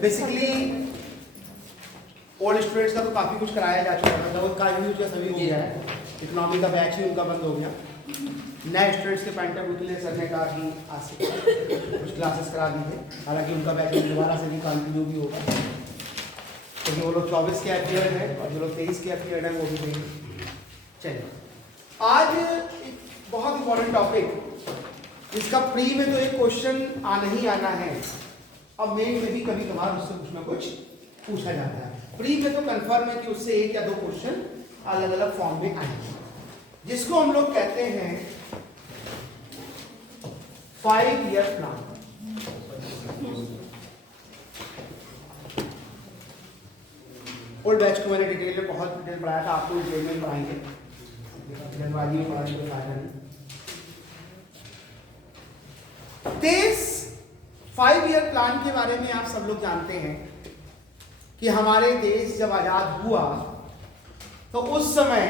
Basically old students का तो काफ़ी कुछ कराया जा चुका है, मतलब का यूज का सभी हो गया है, इकोनॉमी का बैच ही उनका बंद हो गया। नए स्टूडेंट्स के पॉइंट ऑफ व्यू के लिए सर ने कहा कि आज से कुछ क्लासेस करा दी थे, हालांकि उनका बैच दोबारा से भी कंटिन्यू भी होगा, क्योंकि वो लोग 24 के एफियर हैं और जो लोग 23 के एफियर हैं वो भी देंगे। चलिए, आज एक बहुत इंपॉर्टेंट टॉपिक, इसका प्री में तो एक क्वेश्चन आना ही आना है, अब मेन में भी कभी कभार उससे कुछ ना कुछ पूछा जाता है। प्री में तो कंफर्म है कि उससे एक या दो क्वेश्चन अलग अलग फॉर्म में आएंगे, जिसको हम लोग कहते हैं 5 ईयर प्लान। ओल्ड बैच को मैंने डिटेल में बहुत डिटेल पढ़ाया था, आपको डिटेल में पढ़ाएंगे, जल्दबाजी में पढ़ाने को फायदा नहीं। 5 ईयर प्लान के बारे में आप सब लोग जानते हैं कि हमारे देश जब आजाद हुआ तो उस समय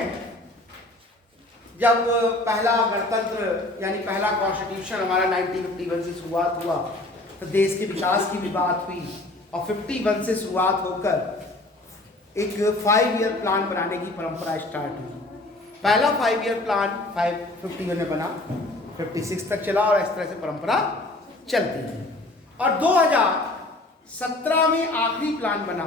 जब पहला गणतंत्र यानी पहला कॉन्स्टिट्यूशन हमारा 1951 से शुरुआत हुआ, तो देश के विकास की भी बात हुई और 51 से शुरुआत होकर एक 5 ईयर प्लान बनाने की परंपरा स्टार्ट हुई। पहला 5 ईयर प्लान 51 में बना, 56 तक चला और इस तरह से परंपरा चलती है। और 2017 में आखिरी प्लान बना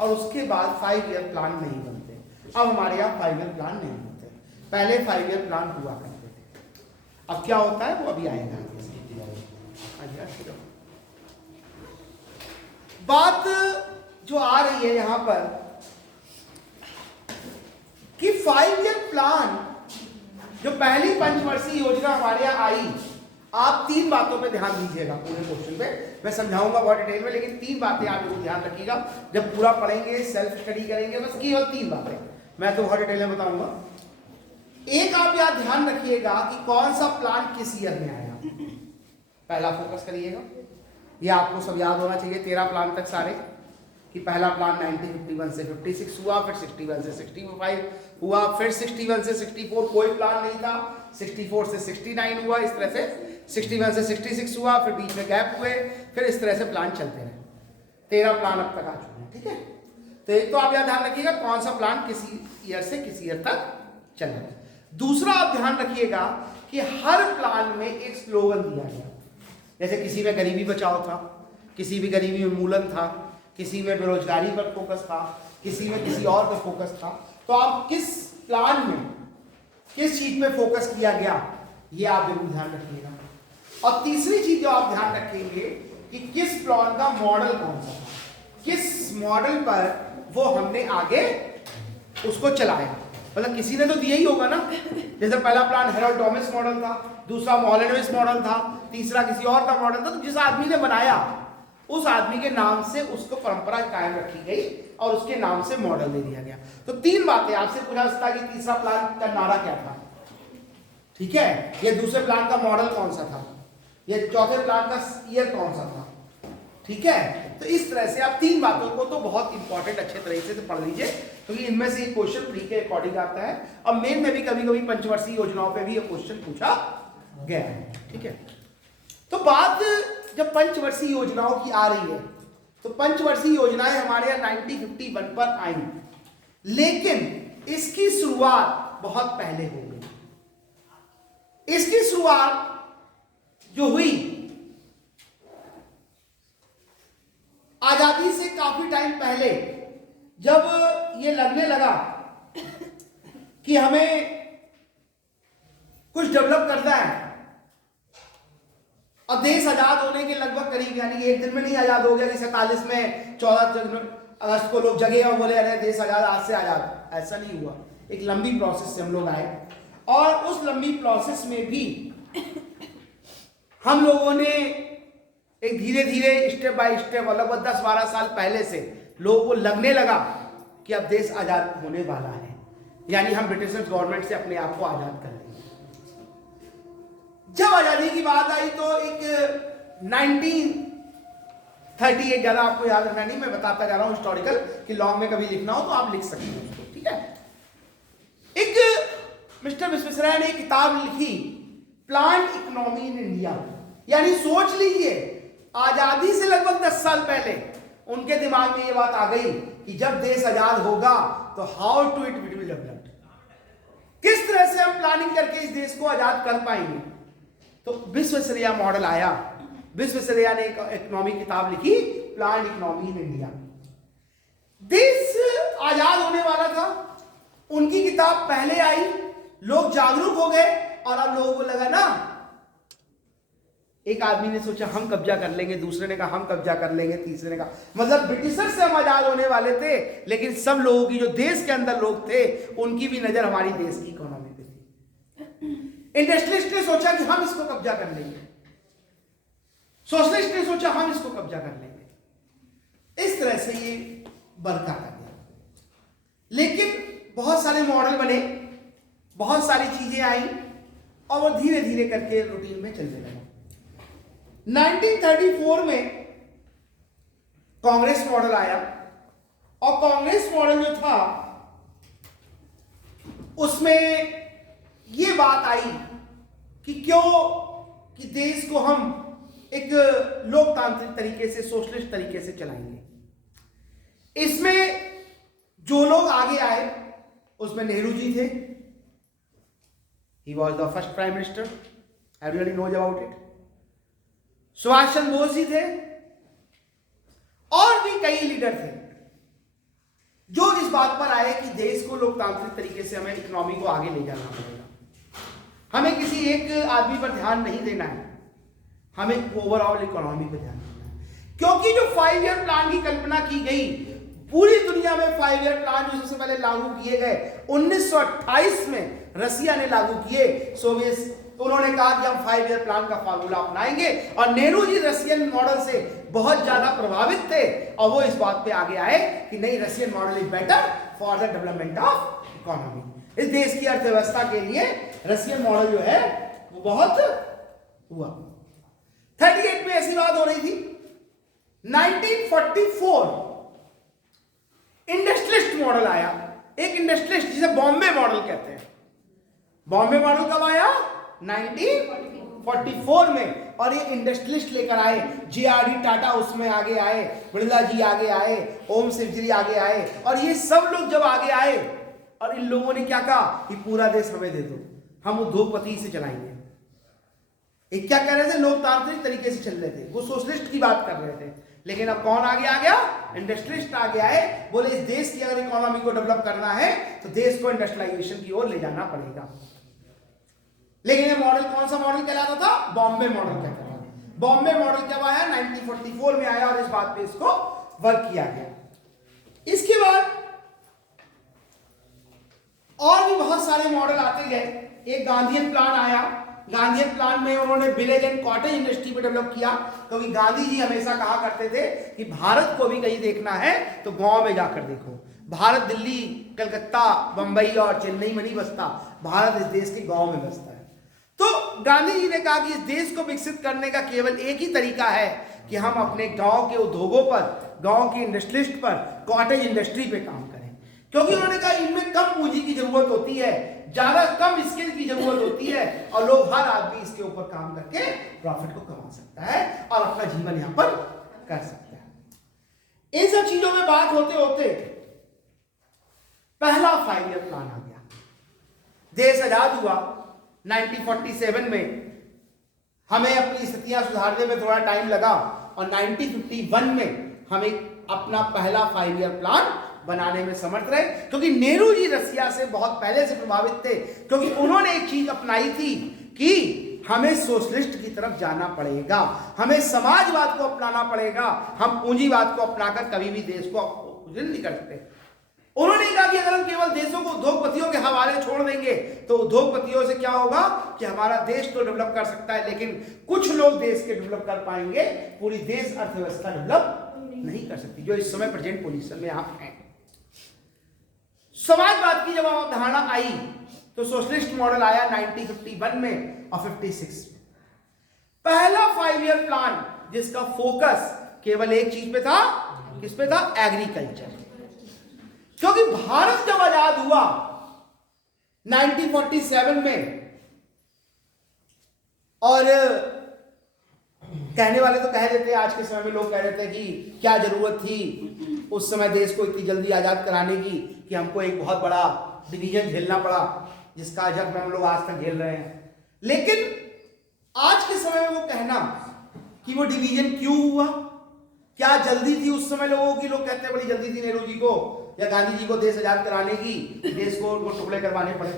और उसके बाद 5 ईयर प्लान नहीं बनते। अब हमारे यहाँ 5 ईयर प्लान नहीं बनते, पहले 5 ईयर प्लान हुआ करते थे। अब क्या होता है वो अभी आएगा। बात जो आ रही है यहाँ पर कि 5 ईयर प्लान जो पहली पंचवर्षीय योजना हमारे यहाँ आई, आप 3 बातों पे ध्यान दीजिएगा। पूरे क्वेश्चन पे मैं समझाऊंगा बहुत डिटेल में, लेकिन 3 बातें आप जरूर ध्यान रखिएगा। जब पूरा पढ़ेंगे, सेल्फ स्टडी करेंगे, बस केवल 3 बातें मैं तो बहुत डिटेल में बताऊंगा। एक आप याद ध्यान रखिएगा कि कौन सा प्लान किस ईयर में आया, पहला फोकस करिएगा। ये आपको सब याद होना चाहिए 13 प्लान तक सारे, कि पहला प्लान 1951 से 56 हुआ, फिर 61 से 65 हुआ, फिर 61 से 64 कोई प्लान नहीं था, 64 से 69 हुआ, इस तरह से 61 से 66 हुआ, फिर बीच में गैप हुए, फिर इस तरह से प्लान चलते रहे। 13 प्लान अब तक आ चुके हैं, ठीक है। तो एक तो आप यह ध्यान रखिएगा कौन सा प्लान किसी ईयर से किसी ईयर तक चल रहा है। दूसरा आप ध्यान रखिएगा कि हर प्लान में एक स्लोगन दिया गया, जैसे किसी में गरीबी बचाओ था, किसी में गरीबी उन्मूलन था, किसी में बेरोजगारी पर फोकस था, किसी में किसी और पर फोकस था। तो आप किस प्लान में किस चीज पे फोकस किया गया, ये आप जरूर ध्यान रखिएगा। और तीसरी चीज जो आप ध्यान रखेंगे कि किस प्लान का मॉडल कौन सा था, किस मॉडल पर वो हमने आगे उसको चलाया। मतलब किसी ने तो दिया ही होगा ना, जैसे पहला प्लान हेरोल्ड टॉमस मॉडल था, दूसरा मोहलनोबिस मॉडल था, तीसरा किसी और का मॉडल था। तो जिस आदमी ने बनाया उस आदमी के नाम से उसको परंपरा कायम रखी गई और उसके नाम से मॉडल दे दिया गया। तो 3 बातें आपसे पूछा सकता है कि तीसरा प्लान का नारा क्या था, ठीक है, ये दूसरे प्लान का मॉडल कौन सा था, ये चौथे प्लान का ईयर कौन सा था, ठीक है। तो इस तरह से आप 3 बातों को तो बहुत इंपॉर्टेंट अच्छे तरीके से पढ़ लीजिए, क्योंकि इनमें से एक क्वेश्चन प्री के अकॉर्डिंग आता है और मेन में भी कभी कभी पंचवर्षीय योजनाओं पे भी ये क्वेश्चन पूछा गया है, ठीक है। तो बात जब पंचवर्षीय योजनाओं की आ रही है तो पंचवर्षीय योजनाएं हमारे यहाँ 1951 पर आई, लेकिन इसकी शुरुआत बहुत पहले हो गई। इसकी शुरुआत जो हुई आजादी से काफी टाइम पहले, जब ये लगने लगा कि हमें कुछ डेवलप करना है और देश आजाद होने के लगभग करीब, यानी एक दिन में नहीं आजाद हो गया कि 47 में 14 अगस्त को लोग जगे और बोले अरे देश आजाद, आज से आजाद, ऐसा नहीं हुआ। एक लंबी प्रोसेस से हम लोग आए और उस लंबी प्रोसेस में भी हम लोगों ने एक धीरे धीरे स्टेप बाय स्टेप लगभग 10-12 साल पहले से लोगों को लगने लगा कि अब देश आजाद होने वाला है, यानी हम ब्रिटिश गवर्नमेंट से अपने आप को आजाद कर लेंगे। जब आजादी की बात आई तो एक 1938, ज्यादा आपको याद रखना नहीं, मैं बताता जा रहा हूं हिस्टोरिकल, कि लॉन्ग में कभी लिखना हो तो आप लिख सकते हैं उसको, ठीक है। एक मिस्टर विश्वेश्वरैया ने किताब लिखी प्लान इकोनॉमी इन इंडिया, यानी सोच लीजिए आजादी से लगभग 10 साल पहले उनके दिमाग में ये बात आ गई कि जब देश आजाद होगा तो how to it will be developed, किस तरह से हम प्लानिंग करके इस देश को आजाद कर पाएंगे। तो विश्वेश्वरैया मॉडल आया। विश्वेश्वरैया ने एक इकोनॉमी किताब लिखी, प्लान इकोनॉमी इन इंडिया। देश आजाद होने वाला था, उनकी किताब पहले आई, लोग जागरूक हो गए और अब लोगों को लगा ना, एक आदमी ने सोचा हम कब्जा कर लेंगे, दूसरे ने कहा हम कब्जा कर लेंगे, तीसरे ने कहा, मतलब ब्रिटिशर से हम आजाद होने वाले थे, लेकिन सब लोगों की, जो देश के अंदर लोग थे, उनकी भी नजर हमारी देश की इकोनॉमी पे थी। इंडस्ट्रियलिस्ट ने सोचा कि हम इसको कब्जा कर लेंगे, सोशलिस्ट ने सोचा हम इसको कब्जा कर लेंगे। इस तरह से ये बरका कर गया। लेकिन बहुत सारे मॉडल बने, बहुत सारी चीजें आई और वो धीरे धीरे करके रूटीन में चलने लगा। 1934 में कांग्रेस मॉडल आया और कांग्रेस मॉडल जो था उसमें ये बात आई कि क्यों कि देश को हम एक लोकतांत्रिक तरीके से, सोशलिस्ट तरीके से चलाएंगे। इसमें जो लोग आगे आए उसमें नेहरू जी थे, he was the first prime minister, everybody knows about it। Subhash Chandra Bose ji थे और भी कई लीडर थे जो इस बात पर आए कि देश को लोकतांत्रिक तरीके से हमें इकोनॉमी को आगे ले जाना पड़ेगा, हमें किसी एक आदमी पर ध्यान नहीं देना है, हमें ओवरऑल इकोनॉमी पर ध्यान देना है। क्योंकि जो 5 ईयर प्लान की कल्पना की गई, पूरी दुनिया में 5 ईयर प्लान जो सबसे पहले लागू किए गए 1928 में रसिया ने लागू किए, सोवियत, तो उन्होंने कहा कि हम 5 ईयर प्लान का फार्मूला अपनाएंगे और नेहरू जी रशियन मॉडल से बहुत ज्यादा प्रभावित थे और वो इस बात पे आगे आए कि नहीं, Russian model is better for the development of economy. इस देश की अर्थव्यवस्था के लिए रशियन मॉडल जो है वो बहुत हुआ। 38 में ऐसी बात हो रही थी। 1944 इंडस्ट्रियलिस्ट मॉडल आया, एक इंडस्ट्रियलिस्ट जिसे बॉम्बे मॉडल कहते हैं। बॉम्बे मॉडल कब आया? 1944 में। और ये इंडस्ट्रियलिस्ट लेकर आए, जे.आर.डी. टाटा उसमें आगे आए, बिरला जी आगे आए, ओम शिवजी आगे आए, और ये सब लोग जब आगे आए और इन लोगों ने क्या कहा कि पूरा देश हमें दे दो, हम उद्योगपति से चलाएंगे। एक क्या कह रहे थे, लोकतांत्रिक तरीके से चल रहे थे, वो सोशलिस्ट की बात कर रहे थे। लेकिन अब कौन आगे आ गया? इंडस्ट्रियलिस्ट आगे आए, बोले इस देश की अगर इकोनॉमी को डेवलप करना है तो देश को इंडस्ट्रियलाइजेशन की ओर ले जाना पड़ेगा। लेकिन ये मॉडल कौन सा मॉडल कहलाता था? बॉम्बे मॉडल कहता था। बॉम्बे मॉडल कब आया? 1944 में आया और इस बात पे इसको वर्क किया गया। इसके बाद और भी बहुत सारे मॉडल आते गए। एक गांधीयन प्लान आया। गांधीयन प्लान में उन्होंने विलेज एंड कॉटेज इंडस्ट्री पे डेवलप किया, क्योंकि गांधी जी हमेशा कहा करते थे कि भारत को भी कहीं देखना है तो गांव में जाकर देखो। भारत दिल्ली, कलकत्ता, बंबई और चेन्नई में नहीं बसता, भारत इस देश के गांव में बसता है। तो गांधी जी ने कहा कि इस देश को विकसित करने का केवल एक ही तरीका है कि हम अपने गांव के उद्योगों पर, गांव के इंडस्ट्रियलिस्ट पर, कॉटेज इंडस्ट्री पे काम करें। क्योंकि उन्होंने कहा इनमें कम पूंजी की जरूरत होती है, ज्यादा कम स्किल की जरूरत होती है और लोग, हर आदमी इसके ऊपर काम करके प्रॉफिट को कमा सकता है और अपना जीवन यहां पर कर सकता है। इन सब चीजों में बात होते होते पहला 5 ईयर प्लान आ गया। देश आजाद हुआ 1947 में, हमें अपनी स्थितियां सुधारने में थोड़ा टाइम लगा और 1951 में हमें अपना पहला 5 ईयर प्लान बनाने में समर्थ रहे, क्योंकि नेहरू जी रसिया से बहुत पहले से प्रभावित थे, क्योंकि उन्होंने एक चीज अपनाई थी कि हमें सोशलिस्ट की तरफ जाना पड़ेगा, हमें समाजवाद को अपनाना पड़ेगा, हम पूंजीवाद को अपनाकर कभी भी देश को नहीं कर सकते। उन्होंने कहा कि अगर हम केवल देशों को उद्योगपतियों के हवाले छोड़ देंगे तो उद्योगपतियों से क्या होगा कि हमारा देश तो डेवलप कर सकता है, लेकिन कुछ लोग देश के डेवलप कर पाएंगे, पूरी देश अर्थव्यवस्था डेवलप नहीं कर सकती, जो इस समय प्रेजेंट पोजीशन में आप हैं। समाजवाद की जब अवधारणा आई तो सोशलिस्ट मॉडल आया 1951 में और 56 में। पहला 5 ईयर प्लान जिसका फोकस केवल एक चीज पे था, किस पे था? एग्रीकल्चर। क्योंकि भारत जब आजाद हुआ 1947 में और कहने वाले तो कह देते हैं, आज के समय में लोग कह देते हैं कि क्या जरूरत थी उस समय देश को इतनी जल्दी आजाद कराने की कि हमको एक बहुत बड़ा डिवीजन झेलना पड़ा, जिसका जब हम लोग आज तक झेल रहे हैं। लेकिन आज के समय में वो कहना कि वो डिवीजन क्यों हुआ, क्या जल्दी थी उस समय लोगों की, लोग कहते हैं बड़ी जल्दी थी नेहरू जी को या गांधी जी को देश आजाद कराने की, देश को टुकड़े करवाने पड़े।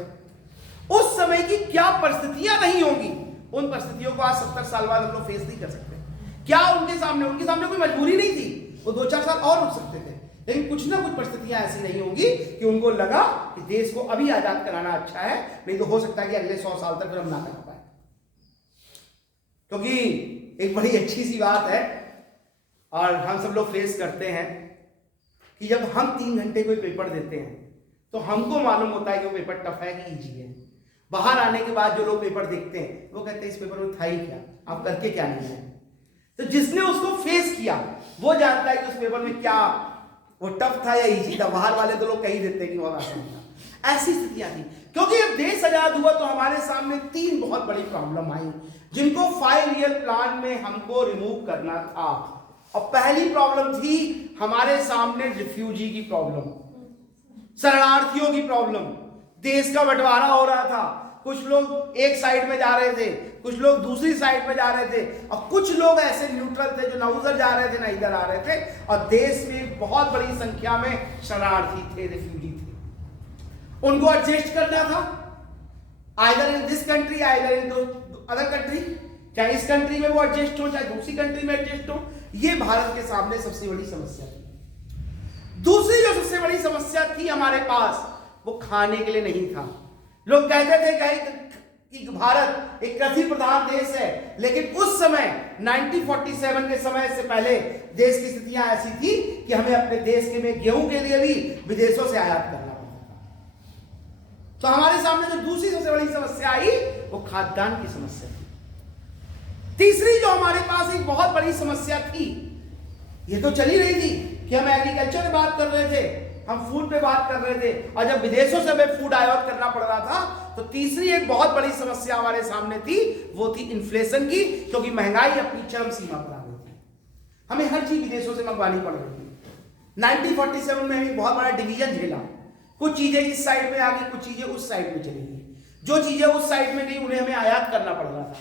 उस समय की क्या परिस्थितियां नहीं होंगी, उन परिस्थितियों को आज 70 साल बाद हम लोग फेस नहीं कर सकते। क्या उनके सामने कोई मजबूरी नहीं थी, वो 2-4 साल और रुक सकते थे, लेकिन कुछ ना कुछ परिस्थितियां ऐसी नहीं होंगी कि उनको लगा कि देश को अभी आजाद कराना अच्छा है, नहीं तो हो सकता है कि अगले 100 साल तक फिर हम ना कर पाए। क्योंकि एक बड़ी अच्छी सी बात है और हम सब लोग फेस करते हैं कि जब हम 3 घंटे कोई पेपर देते हैं तो हमको मालूम होता है कि वो पेपर टफ है कि इजी है। बाहर आने के बाद जो लोग पेपर देखते हैं वो कहते हैं इस पेपर में था ही क्या, आप करके क्या नहीं है। तो जिसने उसको फेस किया वो जानता है कि उस पेपर में क्या वो टफ था या इजी था। बाहर वाले तो लोग कह ही देते हैं कि बहुत आसान था। ऐसी स्थितियां थी क्योंकि जब देश आजाद हुआ तो हमारे सामने 3 बहुत बड़ी प्रॉब्लम आई जिनको 5 ईयर प्लान में हमको रिमूव करना था। और पहली प्रॉब्लम थी हमारे सामने रिफ्यूजी की प्रॉब्लम, शरणार्थियों की प्रॉब्लम। देश का बंटवारा हो रहा था, कुछ लोग एक साइड में जा रहे थे, कुछ लोग दूसरी साइड में जा रहे थे और कुछ लोग ऐसे न्यूट्रल थे जो ना उधर जा रहे थे ना इधर आ रहे थे। और देश में बहुत बड़ी संख्या में शरणार्थी थे, रिफ्यूजी थे। उनको एडजस्ट करना था either in this country either in other country, चाहे इस कंट्री में वो एडजस्ट हो चाहे दूसरी कंट्री में एडजस्ट हो। ये भारत के सामने सबसे बड़ी समस्या थी। दूसरी जो सबसे बड़ी समस्या थी हमारे पास वो खाने के लिए नहीं था। लोग कहते थे कि भारत एक कृषि प्रधान देश है, लेकिन उस समय 1947 के समय से पहले देश की स्थितियां ऐसी थी कि हमें अपने देश के में गेहूं के लिए भी विदेशों से आयात करना पड़ता था। तो हमारे सामने जो दूसरी सबसे बड़ी समस्या आई वो खाद्यान्न की समस्या थी। तीसरी जो हमारे पास एक बहुत बड़ी समस्या थी, ये तो चली रही थी कि हम एग्रीकल्चर में बात कर रहे थे, हम फूड पे बात कर रहे थे, और जब विदेशों से हमें फूड आयात करना पड़ रहा था तो तीसरी एक बहुत बड़ी समस्या हमारे सामने थी, वो थी इन्फ्लेशन की। क्योंकि महंगाई अपनी चरम सीमा पर आ गई थी, हमें हर चीज विदेशों से मंगवानी पड़ रही थी। 1947 में हमें बहुत बड़ा डिवीजन झेला, कुछ चीजें इस साइड में आ गई, कुछ चीजें उस साइड में चली गई। जो चीजें उस साइड में गई उन्हें हमें आयात करना पड़ रहा था,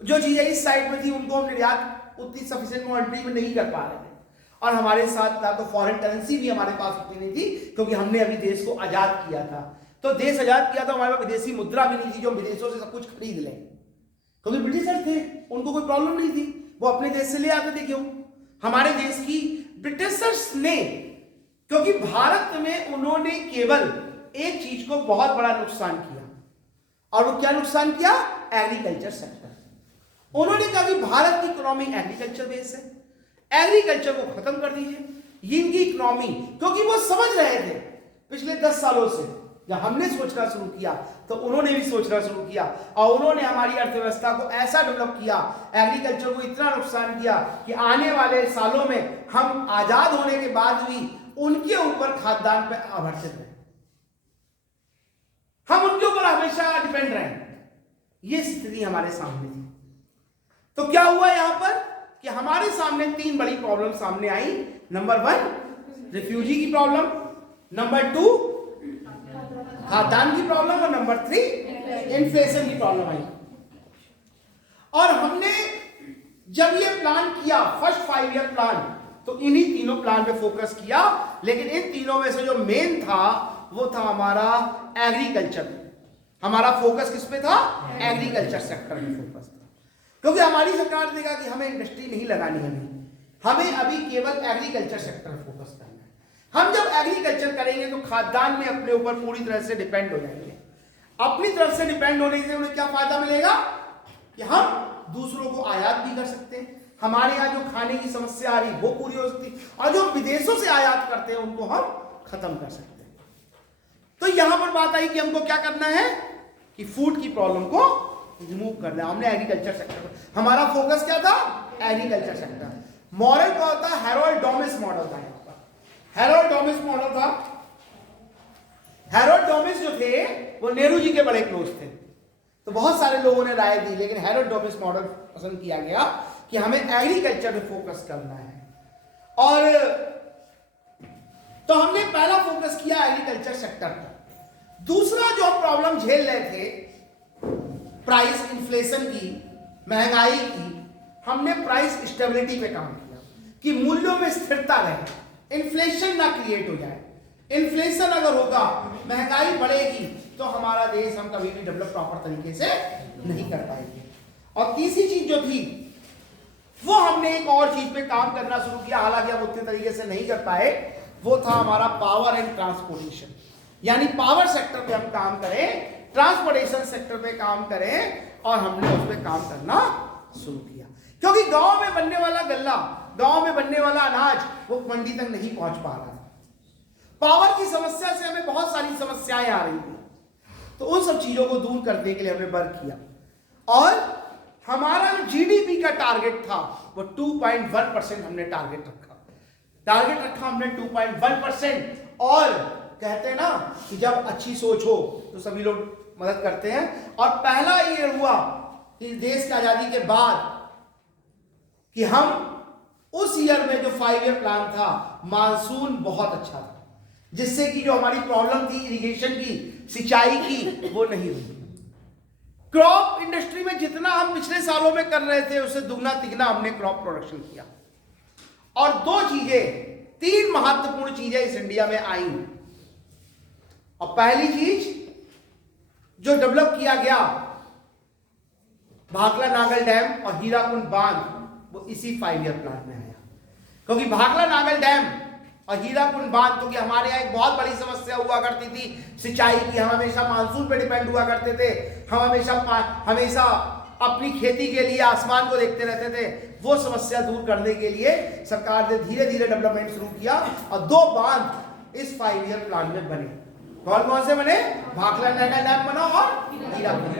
जो चीजें इस साइड में थी उनको हम निर्यात उतनी सफिशिएंट क्वांटिटी में नहीं कर पा रहे थे। और हमारे साथ ना तो फॉरेन करेंसी भी हमारे पास उतनी नहीं थी, क्योंकि हमने अभी देश को आजाद किया था। तो देश आजाद किया तो हमारे पास विदेशी मुद्रा भी नहीं थी जो हम विदेशों से सब कुछ खरीद लें, क्योंकि ब्रिटिशर्स थे, उनको कोई प्रॉब्लम नहीं थी, वो अपने देश से ले आते थे। क्यों? हमारे देश की ब्रिटिशर्स ने, क्योंकि भारत में उन्होंने केवल एक चीज को बहुत बड़ा नुकसान किया, और वो क्या नुकसान किया? Agriculture sector. उन्होंने कहा कि भारत की इकोनॉमी एग्रीकल्चर बेस है, एग्रीकल्चर को खत्म कर दीजिए, ये इनकी इकोनॉमी। क्योंकि वो समझ रहे थे पिछले 10 सालों से, जब हमने सोचना शुरू किया तो उन्होंने भी सोचना शुरू किया, और उन्होंने हमारी अर्थव्यवस्था को ऐसा डेवलप किया, एग्रीकल्चर को इतना नुकसान किया कि आने वाले सालों में हम आजाद होने के बाद भी उनके ऊपर खाद्यान्न पे आधारित रहे, हम उनके ऊपर हमेशा डिपेंड रहे। ये स्थिति हमारे सामने थी। तो क्या हुआ यहां पर कि हमारे सामने 3 बड़ी प्रॉब्लम सामने आई। नंबर 1 रिफ्यूजी की प्रॉब्लम, नंबर 2 खाद्यान्न की प्रॉब्लम, और नंबर 3 इन्फ्लेशन की प्रॉब्लम आई। और हमने जब ये प्लान किया फर्स्ट 5 ईयर प्लान, तो इन्हीं तीनों प्लान पे फोकस किया। लेकिन इन तीनों में से जो मेन था वो था हमारा एग्रीकल्चर। हमारा फोकस किस पे था? एग्रीकल्चर सेक्टर में फोकस था, क्योंकि हमारी सरकार ने कहा कि हमें इंडस्ट्री नहीं लगानी, हमें अभी केवल एग्रीकल्चर सेक्टर में फोकस करना है। हम जब एग्रीकल्चर करेंगे तो खाद्यान्न में अपने ऊपर पूरी तरह से डिपेंड हो जाएंगे। अपनी तरफ से डिपेंड होने से उन्हें क्या फायदा मिलेगा कि हम दूसरों को आयात भी कर सकते हैं, हमारे यहाँ जो खाने की समस्या आ रही वो पूरी हो सकती, और जो विदेशों से आयात करते हैं उनको हम खत्म कर सकते हैं। तो यहां पर बात आई कि हमको क्या करना है कि फूड की प्रॉब्लम को रिमूव करना है। हमने एग्रीकल्चर सेक्टर, हमारा फोकस क्या था? Agriculture sector. मॉडल क्या होता? हैरोल्ड डॉमिस मॉडल था। यहाँ पर हैरोल्ड डॉमिस मॉडल था। हैरोल्ड डॉमिस जो थे वो नेहरू जी के बड़े क्लोज थे, तो बहुत सारे लोगों ने राय दी, लेकिन हैरोल्ड डॉमिस मॉडल पसंद किया गया कि हमें एग्रीकल्चर पे फोकस करना है। और तो हमने पहला फोकस किया एग्रीकल्चर सेक्टर पर। दूसरा जो हम प्रॉब्लम झेल रहे थे प्राइस इन्फ्लेशन की, महंगाई की, हमने प्राइस स्टेबिलिटी पे काम किया कि मूल्यों में स्थिरता रहे, इन्फ्लेशन ना क्रिएट हो जाए। इन्फ्लेशन अगर होगा, महंगाई बढ़ेगी, तो हमारा देश हम कभी भी डेवलप प्रॉपर तरीके से नहीं कर पाएंगे। और तीसरी चीज जो थी वो हमने एक और चीज पे काम करना शुरू किया, हालांकि हम उतने तरीके से नहीं कर पाए, वो था हमारा पावर एंड ट्रांसपोर्टेशन। यानी पावर सेक्टर पे हम काम करें, ट्रांसपोर्टेशन सेक्टर पे काम करें, और हमने उस पर काम करना शुरू किया। क्योंकि गांव में बनने वाला गल्ला, गांव में बनने वाला अनाज वो मंडी तक नहीं पहुंच पा रहा था। पावर की समस्या से हमें बहुत सारी समस्याएं आ रही थी, तो उन सब चीजों को दूर करने के लिए हमने वर्क किया। और हमारा जो जीडीपी का टारगेट था वो 2.1% हमने टारगेट रखा हमने 2.1%। और कहते हैं ना कि जब अच्छी सोच हो तो सभी लोग मदद करते हैं। और पहला ये हुआ कि देश की आजादी के बाद कि हम उस ईयर में जो 5 ईयर प्लान था, मानसून बहुत अच्छा था, जिससे कि जो हमारी प्रॉब्लम थी इरिगेशन की, सिंचाई की, वो नहीं हुई। क्रॉप इंडस्ट्री में जितना हम पिछले सालों में कर रहे थे उससे दुगना तिगना हमने क्रॉप प्रोडक्शन किया। और तीन महत्वपूर्ण चीजें इस इंडिया में आई। और पहली चीज जो डेवलप किया गया, भाखला नागल डैम और हीराकुंड बांध, वो इसी 5 ईयर प्लान में आया। क्योंकि भाखला नागल डैम और हीराकुंड बांध, क्योंकि हमारे यहाँ एक बहुत बड़ी समस्या हुआ करती थी सिंचाई की, हम हमेशा मानसून पे डिपेंड हुआ करते थे, हम हमेशा अपनी खेती के लिए आसमान को देखते रहते थे। वो समस्या दूर करने के लिए सरकार ने धीरे धीरे डेवलपमेंट शुरू किया और 2 बांध इस 5 ईयर प्लान में बने। कौन कौन से बने? भाखला नागल डैम बना और हीराकुंड,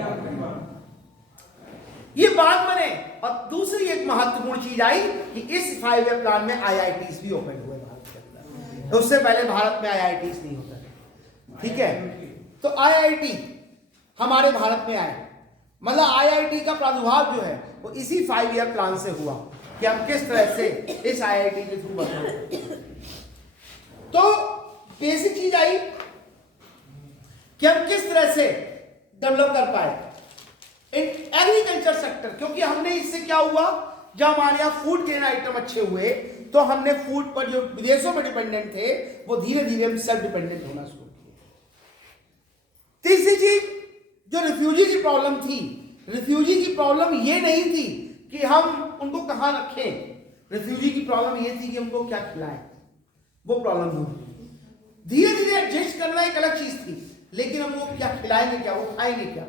ये बांध बने। और दूसरी एक महत्वपूर्ण चीज आई कि इस 5 ईयर प्लान में IITs भी ओपन हुए भारत के अंदर। उससे पहले भारत में IITs नहीं होता था, ठीक है? तो IIT हमारे भारत में आए, मतलब IIT का प्रादुर्भाव जो है वो इसी 5 ईयर प्लान से हुआ कि हम किस तरह से इस IIT के थ्रू बढ़े। तो बेसिक चीज आई कि हम किस तरह से डेवलप कर पाए एग्रीकल्चर सेक्टर। क्योंकि हमने इससे क्या हुआ, जब हमारे यहाँ फूड ग्रेन आइटम अच्छे हुए तो हमने फूड पर जो विदेशों में डिपेंडेंट थे वो धीरे धीरे हम सेल्फ डिपेंडेंट होना शुरू किए। तीसरी चीज जो रिफ्यूजी की प्रॉब्लम थी, रिफ्यूजी की प्रॉब्लम ये नहीं थी कि हम उनको कहाँ रखें, रिफ्यूजी की प्रॉब्लम ये थी कि उनको क्या खिलाएं। वो प्रॉब्लम दूर, धीरे धीरे एडजस्ट करना एक अलग चीज थी, लेकिन हम वो क्या खिलाएंगे, क्या वो खाएंगे क्या।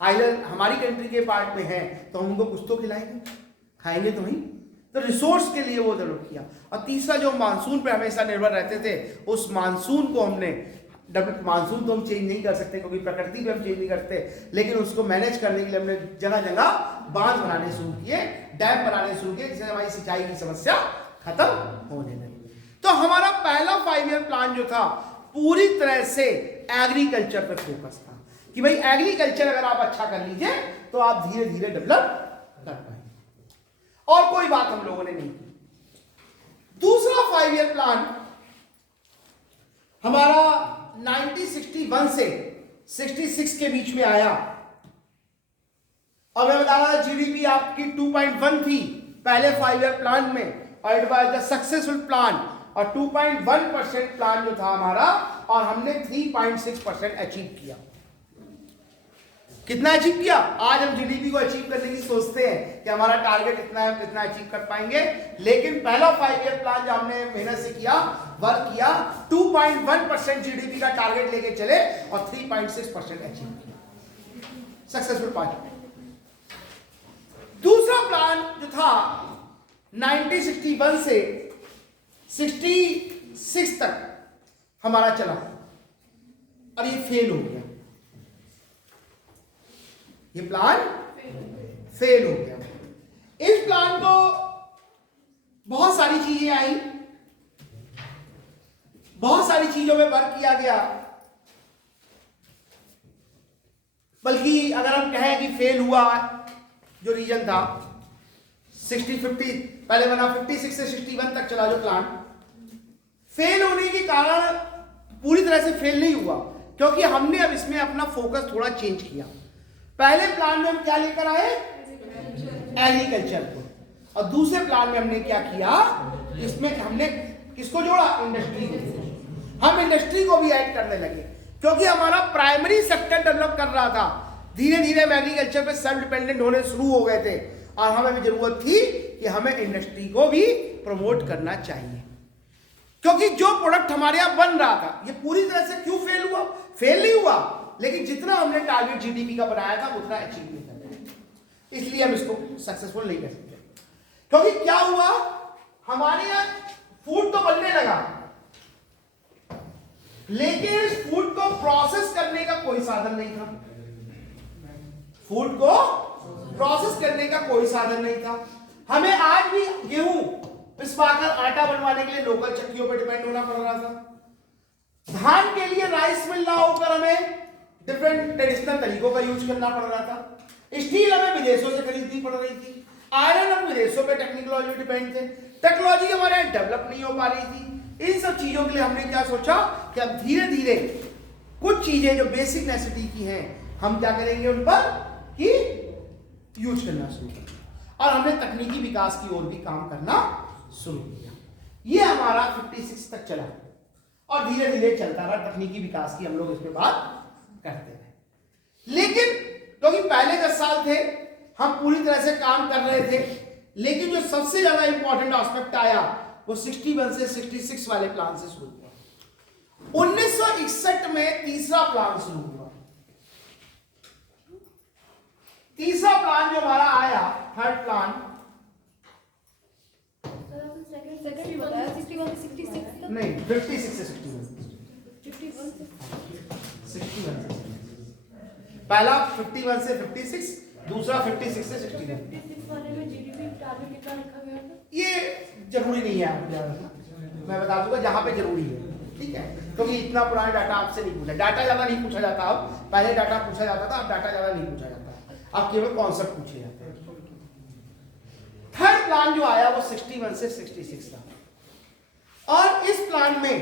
आइलैंड हमारी कंट्री के पार्ट में है तो हम उनको कुछ तो खिलाएंगे, खाएंगे तो ही। तो रिसोर्स के लिए वो डेवलप किया। और तीसरा जो मानसून पे हमेशा निर्भर रहते थे, उस मानसून को हमने डेवलप, मानसून तो हम चेंज नहीं कर सकते क्योंकि प्रकृति पे हम चेंज नहीं करते, लेकिन उसको मैनेज करने के लिए हमने जगह जगह बांध बनाने शुरू किए, डैम बनाने शुरू किए, जिससे हमारी सिंचाई की समस्या खत्म होने लगी। तो हमारा पहला 5 ईयर प्लान जो था पूरी तरह से एग्रीकल्चर पर फोकस था कि भाई एग्रीकल्चर अगर आप अच्छा कर लीजिए तो आप धीरे धीरे डेवलप कर पाएंगे। और कोई बात हम लोगों ने नहीं की। दूसरा 5 ईयर प्लान हमारा 1961 से 66 के बीच में आया। और मैं बता रहा था जीडीपी आपकी 2.1 थी पहले 5 ईयर प्लान में, और it was the successful plan. और 2.1% प्लान जो था हमारा, और हमने 3.6% अचीव किया। कितना अचीव किया? आज हम जीडीपी को अचीव करने की सोचते हैं कि हमारा टारगेट इतना है, कितना अचीव कर पाएंगे, लेकिन पहला 5 ईयर प्लान जो हमने मेहनत से किया, वर्क किया, 2.1% जीडीपी का टारगेट लेके चले और 3.6% अचीव किया। Successful plan. दूसरा प्लान जो था 1961 से 66 तक हमारा चला और ये फेल हो गया। ये प्लान फेल हो गया। इस प्लान को बहुत सारी चीजें आई, बहुत सारी चीजों में वर्क किया गया, बल्कि अगर हम कहें कि फेल हुआ जो रीजन था, 60-50 पहले बना, 56 से 61 तक चला जो प्लान। फेल होने के कारण पूरी तरह से फेल नहीं हुआ, क्योंकि हमने अब इसमें अपना फोकस थोड़ा चेंज किया। पहले प्लान में हम क्या लेकर आए, एग्रीकल्चर को, और दूसरे प्लान में हमने क्या किया, इसमें हमने किसको जोड़ा, इंडस्ट्री को। हम इंडस्ट्री को भी ऐड करने लगे, क्योंकि हमारा प्राइमरी सेक्टर डेवलप कर रहा था। धीरे धीरे हम एग्रीकल्चर पे सेल्फ डिपेंडेंट होने शुरू हो गए थे, और हमें भी जरूरत थी कि हमें इंडस्ट्री को भी प्रमोट करना चाहिए, क्योंकि जो प्रोडक्ट हमारे यहाँ बन रहा था, ये पूरी तरह से क्यों फेल हुआ, फेल नहीं हुआ, लेकिन जितना हमने टारगेट जीडीपी का बनाया था उतना अचीव नहीं कर पाए, इसलिए हम इसको सक्सेसफुल नहीं कर सकते। क्योंकि क्या हुआ, हमारे यहाँ फूड तो बनने लगा, लेकिन इस फूड को प्रोसेस करने का कोई साधन नहीं था। फूड को प्रोसेस करने का कोई साधन नहीं था। हमें आज भी गेहूं पिसवाकर आटा बनवाने के लिए लोकल चक्कियों पर डिपेंड होना पड़ रहा था। धान के लिए राइस मिल ना होकर हमें डिफरेंट ट्रेडिशनल तरीकों का यूज करना पड़ रहा था। स्टील हमें विदेशों से खरीदनी पड़ रही थी। आयरन हम विदेशों पे टेक्नोलॉजी डिपेंड थे। टेक्नोलॉजी हमारे यहाँ डेवलप नहीं हो पा रही थी। इन सब चीजों के लिए हमने क्या सोचा कि अब धीरे धीरे कुछ चीजें जो बेसिक नेसेसिटी की हैं, हम क्या करेंगे, उन पर कि यूज करना शुरू करें, और हमने तकनीकी विकास की ओर भी काम करना शुरू किया। ये हमारा 56 तक चला, और धीरे धीरे चलता रहा। तकनीकी विकास की हम लोग इस पे बात करते रहे, लेकिन क्योंकि पहले 10 साल थे, हम पूरी तरह से काम कर रहे थे, लेकिन जो सबसे ज्यादा इंपॉर्टेंट एस्पेक्ट आया वो 61 से 66 वाले प्लान से शुरू हुआ। 1961 में तीसरा प्लान शुरू हुआ। तीसरा प्लान जो हमारा आया, थर्ड प्लान, नहीं 56 से 61 पहला 51 से 56, दूसरा 56 से 61। ये जरूरी नहीं है आपको याद रखना, मैं बता दूंगा जहां पे जरूरी है, ठीक है, क्योंकि इतना पुराना डाटा आपसे नहीं पूछा, डाटा ज्यादा नहीं पूछा जाता। अब पहले डाटा पूछा जाता था, अब डाटा ज्यादा नहीं पूछा जाता, अब केवल कॉन्सेप्ट पूछे जाते हैं। थर्ड प्लान जो आया वो 61 से 66 था, और इस प्लान में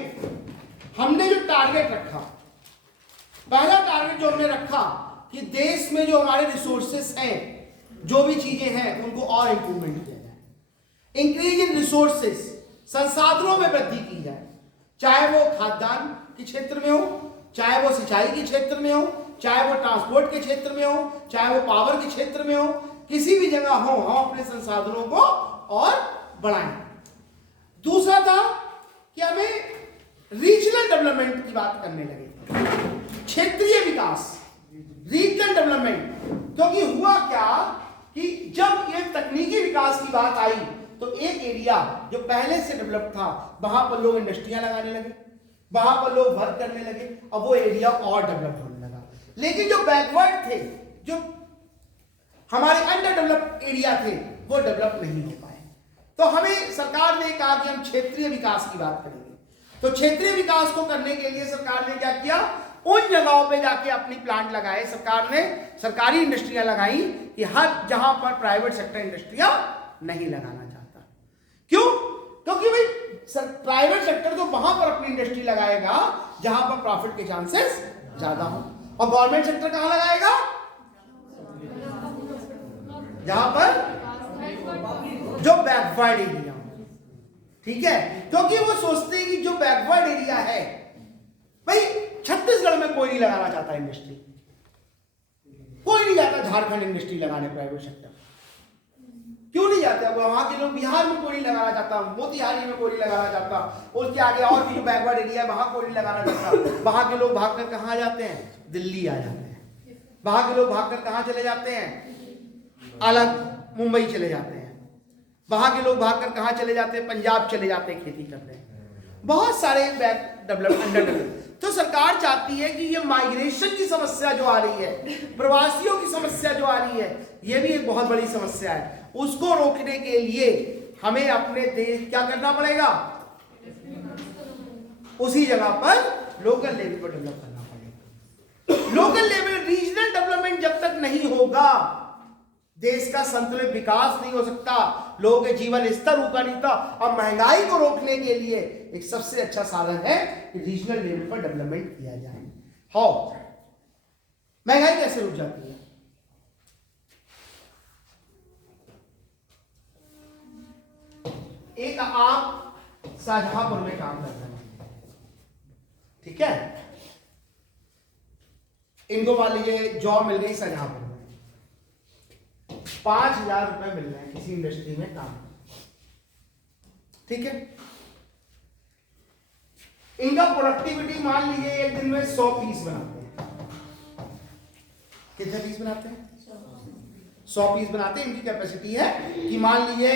हमने जो टारगेट रखा, पहला टारगेट जो हमने रखा कि देश में जो हमारे रिसोर्सेस हैं, जो भी चीजें हैं, उनको और इंप्रूवमेंट किया जाए। इंक्रीज इन रिसोर्सेस, संसाधनों में वृद्धि की जाए, चाहे वो खाद्यान्न के क्षेत्र में हो, चाहे वो सिंचाई के क्षेत्र में हो, चाहे वो ट्रांसपोर्ट के क्षेत्र में हो, चाहे वो पावर के क्षेत्र में हो, किसी भी जगह हो, हम अपने संसाधनों को और बढ़ाएं। दूसरा था कि हमें रीजनल डेवलपमेंट की बात करने लगे, क्षेत्रीय विकास, रीजनल डेवलपमेंट। क्योंकि हुआ क्या कि जब ये तकनीकी विकास की बात आई, तो एक एरिया जो पहले से डेवलप था, वहां पर लोग इंडस्ट्रियां लगाने लगे, वहां पर लोग वर्क करने लगे, अब वो एरिया और डेवलप होने लगा। लेकिन जो बैकवर्ड थे, जो हमारे अंडर डेवलप्ड एरिया थे, वो डेवलप नहीं हो पाए। तो हमें सरकार ने कहा कि हम क्षेत्रीय विकास की बात करेंगे। तो क्षेत्रीय विकास को करने के लिए सरकार ने क्या किया, उन जगहों पे जाके अपनी प्लांट लगाए। सरकार ने सरकारी इंडस्ट्रियां लगाई कि हर जहां पर प्राइवेट सेक्टर इंडस्ट्रियां नहीं लगाना चाहता। क्यों? क्योंकि भाई प्राइवेट सेक्टर तो वहां पर अपनी इंडस्ट्री लगाएगा जहां पर प्रॉफिट के चांसेस ज्यादा हो, और गवर्नमेंट सेक्टर कहां लगाएगा, जहां पर जो बैकवर्ड एरिया हो, ठीक है। क्योंकि वो सोचते हैं कि जो बैकवर्ड एरिया है, भाई छत्तीसगढ़ में कोई नहीं लगाना चाहता इंडस्ट्री, कोई नहीं जाता झारखंड इंडस्ट्री लगाने प्राइवेट सेक्टर, क्यों नहीं जाते? अब वहां के लोग बिहार में कोई नहीं लगाना चाहता, मोतिहारी में कोई नहीं लगाना चाहता, उसके आगे और भी जो बैकवर्ड एरिया है वहां कोई नहीं लगाना चाहता। वहां के लोग भागकर कहां जाते हैं, दिल्ली आ जाते हैं। वहां के लोग भागकर कहां चले जाते हैं, अलग मुंबई चले जाते हैं। वहां के लोग भागकर कहां चले जाते हैं, पंजाब चले जाते हैं खेती करते हैं। बहुत सारे बैक डेवलप, अंडर डेवलप। तो सरकार चाहती है कि ये माइग्रेशन की समस्या जो आ रही है, प्रवासियों की समस्या जो आ रही है, ये भी एक बहुत बड़ी समस्या है। उसको रोकने के लिए हमें अपने देश क्या करना पड़ेगा, उसी जगह पर लोकल लेवल पर डेवलप करना पड़ेगा। लोकल लेवल, रीजनल डेवलपमेंट जब तक नहीं होगा, देश का संतुलित विकास नहीं हो सकता। लोगों के जीवन स्तर ऊपर नहीं था। अब महंगाई को रोकने के लिए एक सबसे अच्छा साधन है कि रीजनल लेवल पर डेवलपमेंट किया जाए। हाउ महंगाई कैसे रुक जाती है? एक आप शाहजहांपुर में काम करते हैं, ठीक है, इनको मान लीजिए जॉब मिल गई शाहजहांपुर में, 5,000 रुपए मिल रहे हैं किसी इंडस्ट्री में काम, ठीक है। इनका प्रोडक्टिविटी मान लीजिए एक दिन में 100 पीस बनाते हैं। कितने पीस बनाते हैं? 100 पीस बनाते हैं। इनकी कैपेसिटी है कि मान लीजिए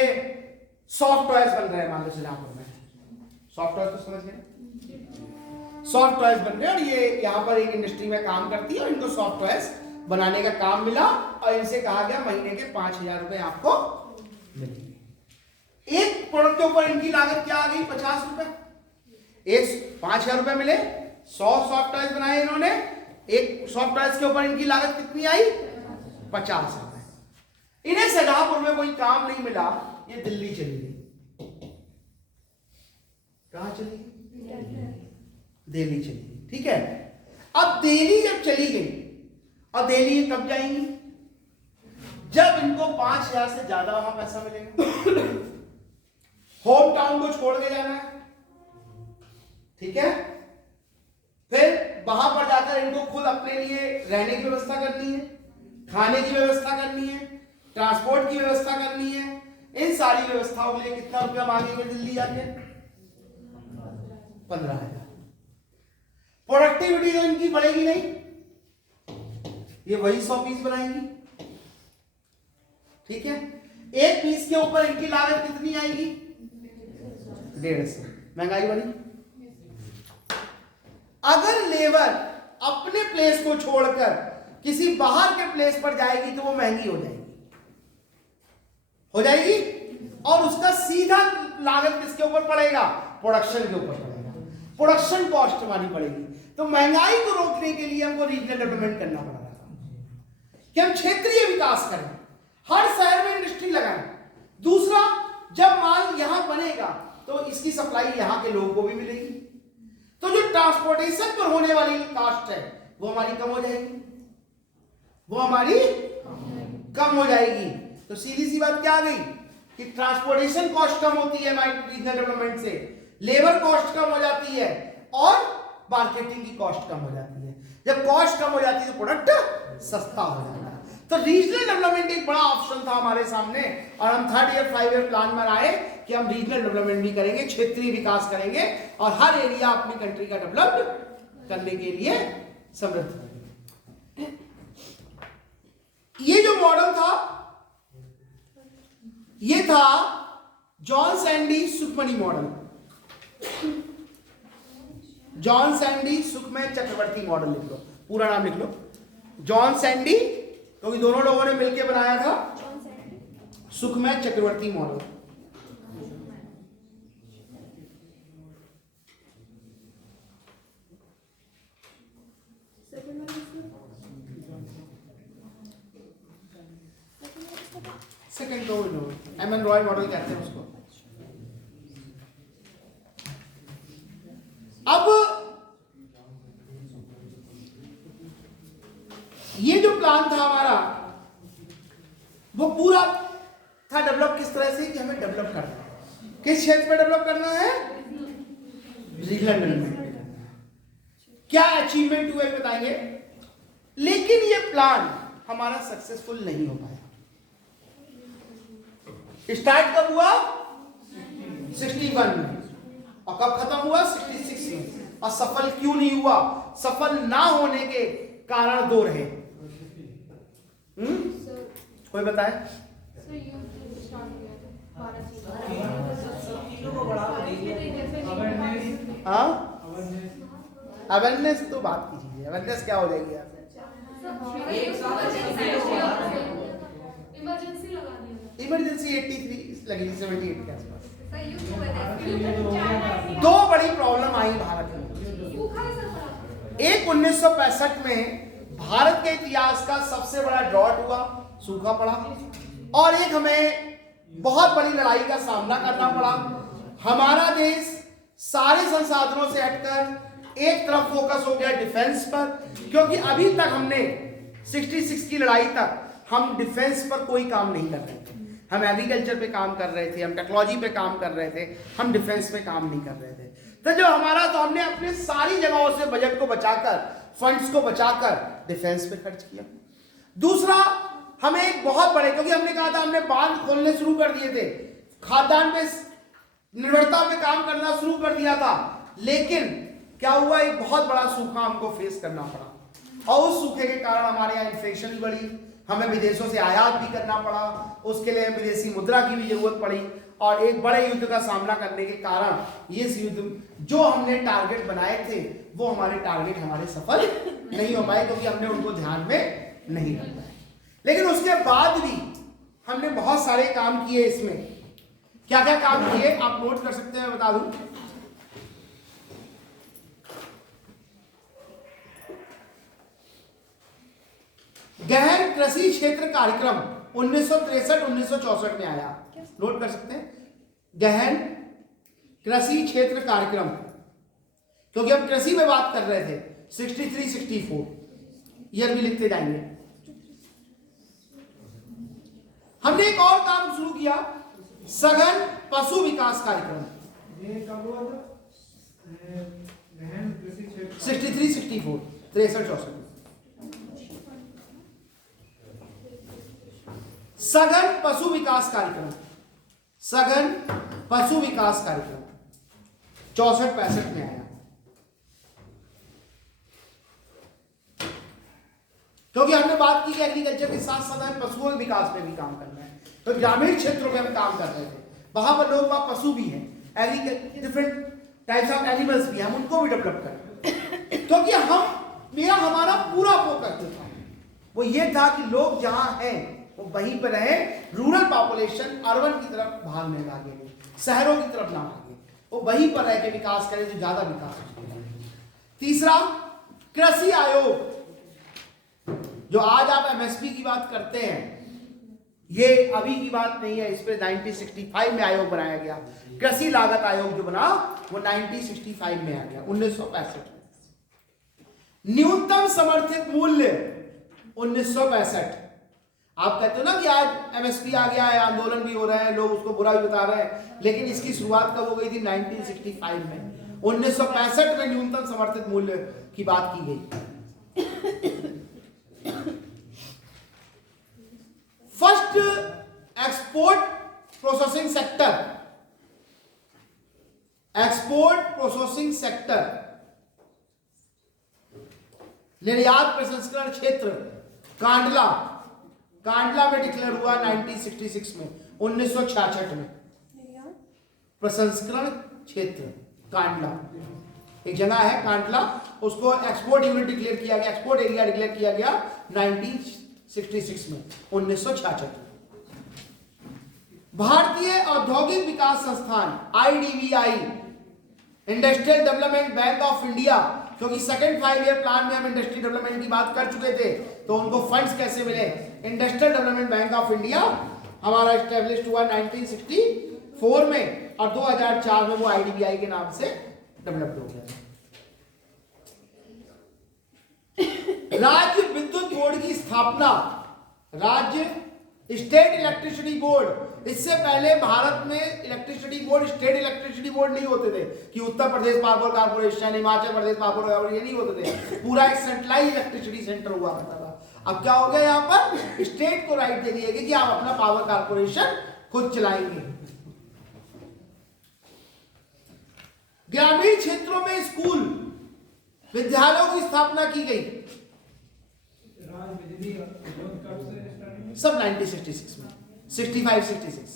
सॉफ्ट टॉयज बन रहे हैं, मान लो शाहजहांपुर में सॉफ्ट टॉयज, तो समझ गए, सॉफ्ट टॉयज बन रहे हैं और ये यहाँ पर एक इंडस्ट्री में काम करती है और इनको सॉफ्ट टॉयज बनाने का काम मिला और इनसे कहा गया महीने के 5,000 रुपए आपको मिलेंगे। एक प्रोडक्ट के ऊपर इनकी लागत क्या आ गई? 50 रुपए। एक 5,000 रुपए मिले, 100 सॉफ्ट टॉयज बनाए इन्होंने, एक सॉफ्ट टॉयज के ऊपर इनकी लागत कितनी आई? 50 रुपए। इन्हें शाहजहांपुर में कोई काम नहीं मिला, ये दिल्ली चली गई। कहां चली गई? दिल्ली चली गई, ठीक है। अब दिल्ली जब चली गई, अब दिल्ली कब जाएंगी? जब इनको 5,000 से ज्यादा वहां पैसा मिलेगा। होम टाउन को छोड़ के जाना है, ठीक है। फिर वहां पर जाकर इनको खुद अपने लिए रहने की व्यवस्था करनी है, खाने की व्यवस्था करनी है, ट्रांसपोर्ट की व्यवस्था करनी है। इन सारी व्यवस्थाओं के लिए कितना रुपया मांगेंगे दिल्ली जाके? 15,000। प्रोडक्टिविटी तो इनकी बढ़ेगी नहीं, ये वही 100 पीस बनाएंगी, ठीक है। एक पीस के ऊपर इनकी लागत कितनी आएगी? 150। महंगाई बढ़ी। अगर लेबर अपने प्लेस को छोड़कर किसी बाहर के प्लेस पर जाएगी तो वो महंगी हो जाएगी और उसका सीधा लागत किसके ऊपर पड़ेगा? प्रोडक्शन के ऊपर पड़ेगा, प्रोडक्शन कॉस्ट हमारी पड़ेगी। तो महंगाई को रोकने के लिए हमको रीजनल डेवलपमेंट करना पड़ रहा था कि हम क्षेत्रीय विकास करें, हर शहर में इंडस्ट्री लगाएं। दूसरा, जब माल यहां बनेगा तो इसकी सप्लाई यहां के लोगों को भी मिलेगी, तो जो ट्रांसपोर्टेशन पर होने वाली कॉस्ट है वो हमारी कम हो जाएगी, तो सीधी सी बात क्या आ गई कि ट्रांसपोर्टेशन कॉस्ट कम होती है हमारी रीजनल डेवलपमेंट से, लेबर कॉस्ट कम हो जाती है और मार्केटिंग की कॉस्ट कम हो जाती है। जब कॉस्ट कम हो जाती है तो प्रोडक्ट सस्ता हो जाता है। तो रीजनल डेवलपमेंट एक बड़ा ऑप्शन था हमारे सामने और हम 3 ईयर 5 ईयर प्लान में आए कि हम रीजनल डेवलपमेंट भी करेंगे, क्षेत्रीय विकास करेंगे और हर एरिया अपनी कंट्री का डेवलप करने के लिए समृद्ध करेंगे। ये जो मॉडल था ये था John Sandy Sukhmani model, John Sandy सुखमय चक्रवर्ती मॉडल लिख लो, पूरा नाम लिख लो, जॉन सैंडी, क्योंकि दोनों लोगों ने मिलकर बनाया था सुखमय चक्रवर्ती मॉडल। सेकंड तो एमएन रॉय मॉडल कहते हैं उसको। अब ये जो प्लान था हमारा वो पूरा था डेवलप किस तरह से कि हमें डेवलप करना है, किस क्षेत्र में डेवलप करना है? रीजनल डेवलपमेंट में करना है। क्या अचीवमेंट हुए बताएंगे, लेकिन ये प्लान हमारा सक्सेसफुल नहीं हो पाया। स्टार्ट कब हुआ? 61 में और कब खत्म हुआ? 66 में। और सफल क्यों नहीं हुआ? सफल ना होने के कारण 2 रहे। कोई बताए? हाँ, अवेयरनेस तो बात कीजिए, अवेयरनेस क्या हो जाएगी यार? इमरजेंसी 83 लगी, 78 के आसपास। 2 बड़ी प्रॉब्लम आई भारत में। एक 1965 में भारत के इतिहास का सबसे बड़ा ड्रॉट हुआ, सूखा पड़ा, और एक हमें बहुत बड़ी लड़ाई का सामना करना पड़ा। हमारा देश सारे संसाधनों से हटकर एक तरफ फोकस हो गया डिफेंस पर, क्योंकि अभी तक हमने 66 की लड़ाई तक हम डिफेंस पर कोई काम नहीं कर रहे थे। हम एग्रीकल्चर पे काम कर रहे थे, हम टेक्नोलॉजी पे काम कर रहे थे, हम डिफेंस पे काम नहीं कर रहे थे। तो जो हमारा, तो हमने अपने सारी जगहों से बजट को बचाकर, फंड्स को बचाकर डिफेंस पे खर्च किया। दूसरा, हमें एक बहुत बड़े, क्योंकि हमने कहा था हमने बांध खोलने शुरू कर दिए थे, खाद्यान्न पे निर्भरता पे काम करना शुरू कर दिया था, लेकिन क्या हुआ, एक बहुत बड़ा सूखा हमको फेस करना पड़ा और उस सूखे के कारण हमारे यहाँ इन्फ्लेशन बढ़ी, हमें विदेशों से आयात भी करना पड़ा, उसके लिए विदेशी मुद्रा की भी जरूरत पड़ी और एक बड़े युद्ध का सामना करने के कारण ये युद्ध जो हमने टारगेट बनाए थे वो हमारे टारगेट हमारे सफल नहीं हो पाए, क्योंकि हमने उनको ध्यान में नहीं रखा। लेकिन उसके बाद भी हमने बहुत सारे काम किए। इसमें क्या क्या काम किए आप नोट कर सकते हैं, मैं बता दूं। गहन कृषि क्षेत्र कार्यक्रम 1963-1964 में आया, नोट कर सकते हैं। गहन कृषि क्षेत्र कार्यक्रम, क्योंकि हम कृषि में बात कर रहे थे, 63-64 ईयर भी लिखते जाएंगे। हमने एक और काम शुरू किया, सघन पशु विकास कार्यक्रम, 63-64 63-64 सघन पशु विकास कार्यक्रम, सघन पशु विकास कार्यक्रम 64-65 में आया, क्योंकि हमने बात की कि एग्रीकल्चर के साथ साथ हमें पशुओं के विकास में भी काम करना है। तो ग्रामीण क्षेत्रों में हम काम कर रहे थे, वहां पर लोग, वहां पशु भी हैं, डिफरेंट टाइप्स ऑफ एनिमल्स भी, हम उनको भी डेवलप करें। क्योंकि हमारा पूरा फोकस जो था वो ये था कि लोग जहां हैं वो वहीं पर रहे, रूरल पॉपुलेशन अर्बन की तरफ भागने लगे नहीं, शहरों की तरफ ना भागे, वो वहीं पर रह के विकास करे जो ज्यादा विकास हो। तीसरा, कृषि आयोग, जो आज आप एमएसपी की बात करते हैं, ये अभी की बात नहीं है, इस पे 1965 में आयोग बनाया गया। कृषि लागत आयोग जो बना वो 1965 में आ गया, 1965 में। न्यूनतम समर्थित मूल्य 1965। आप कहते हो ना कि आज एमएसपी आ गया है, आंदोलन भी हो रहे हैं, लोग उसको बुरा भी बता रहे हैं, लेकिन इसकी शुरुआत कब हो गई थी? 1965 में। 1965 में न्यूनतम समर्थित मूल्य की बात की गई। First export processing sector, export processing sector, निर्यात प्रसंस्करण क्षेत्र कांडला, कांडला में डिक्लेयर हुआ 1966 में, 1966 में। प्रसंस्करण क्षेत्र कांडला एक जगह है कांडला, उसको एक्सपोर्ट यूनिट डिक्लेयर किया गया, एक्सपोर्ट एरिया डिक्लेयर किया गया 1966 में, 1966। भारतीय औद्योगिक विकास संस्थान IDBI, industrial development bank of India, क्योंकि सेकंड 5 ईयर प्लान में हम इंडस्ट्री डेवलपमेंट की बात कर चुके थे, तो उनको फंड्स कैसे मिले? Industrial development bank of India हमारा एस्टेब्लिश हुआ 1964 में और 2004 में वो IDBI के नाम से डेवलप हो गया। राज्य विद्युत बोर्ड की स्थापना, राज्य स्टेट इलेक्ट्रिसिटी बोर्ड। इससे पहले भारत में electricity board, state electricity board नहीं होते थे कि Uttar Pradesh power corporation, Himachal Pradesh power corporation, ये नहीं होते थे। पूरा एक सेंट्रलाइज इलेक्ट्रिसिटी सेंटर हुआ करता था। अब क्या हो गया, यहाँ पर स्टेट को राइट दे दिया गया कि आप अपना पावर कॉर्पोरेशन खुद चलाएंगे। ग्रामीण क्षेत्रों में स्कूल, विद्यालयों की स्थापना की गई, सब 1966 में, 65-66।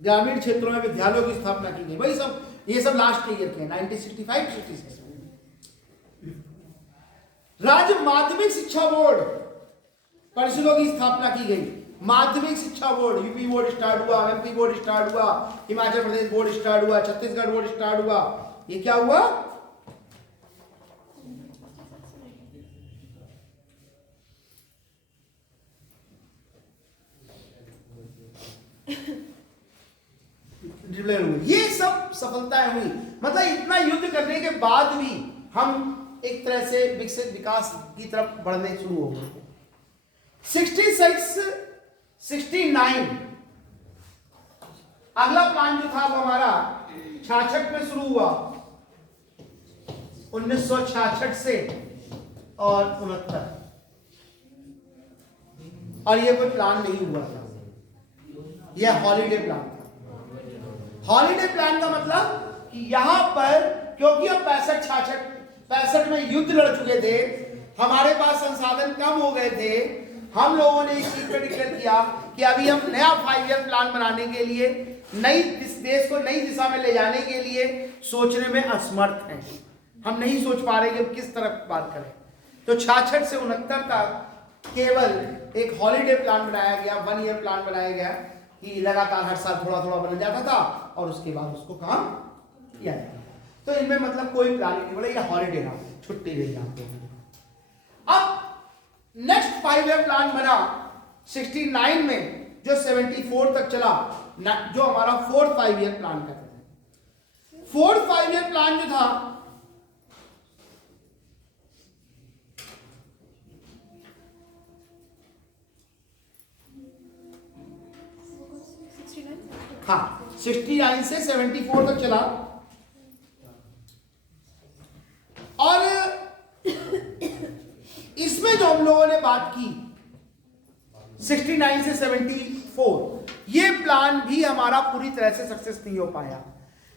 ग्रामीण क्षेत्रों में विद्यालयों की स्थापना की गई, वही सब, ये सब लास्ट के ईयर के 1965-66 में। राज्य माध्यमिक शिक्षा बोर्ड परिषदों की स्थापना की गई। माध्यमिक शिक्षा बोर्ड, यूपी बोर्ड स्टार्ट हुआ, एमपी बोर्ड स्टार्ट हुआ, हिमाचल प्रदेश बोर्ड स्टार्ट हुआ, छत्तीसगढ़ बोर्ड स्टार्ट हुआ। ये क्या हुआ? सफलताएं हुई, मतलब इतना युद्ध करने के बाद भी हम एक तरह से विकसित विकास की तरफ बढ़ने शुरू हो गए। 66, 69 अगला प्लान जो था वो हमारा 66 में शुरू हुआ, 1966 से और 69, और ये कोई प्लान नहीं हुआ था, यह हॉलीडे प्लान था। हॉलीडे प्लान का मतलब कि यहां पर क्योंकि अब 65 में युद्ध लड़ चुके थे, हमारे पास संसाधन कम हो गए थे, हम लोगों ने इस चीज पर डिक्लेयर किया कि अभी हम नया 5 ईयर प्लान बनाने के लिए, नई देश को नई दिशा में ले जाने के लिए सोचने में असमर्थ हैं। हम नहीं सोच पा रहे कि हम किस तरफ बात करें। तो 66 से 69 तक केवल एक हॉलीडे प्लान बनाया गया, 1 ईयर प्लान बनाया गया कि लगातार हर साल थोड़ा थोड़ा बन जाता था और उसके बाद उसको काम किया जाता था। तो इनमें मतलब कोई प्लान नहीं बोला, ये हॉलीडे था, छुट्टी गई यहाँ पे। अब नेक्स्ट 5 ईयर प्लान बना 69 में, जो 74 तक चला, जो हमारा 4th 5 ईयर प्लान कहते हैं। 4th 5 ईयर प्लान जो था हाँ 69 से 74 तक चला, और इसमें जो हम लोगों ने बात की 69 से 74, ये प्लान भी हमारा पूरी तरह से सक्सेस नहीं हो पाया,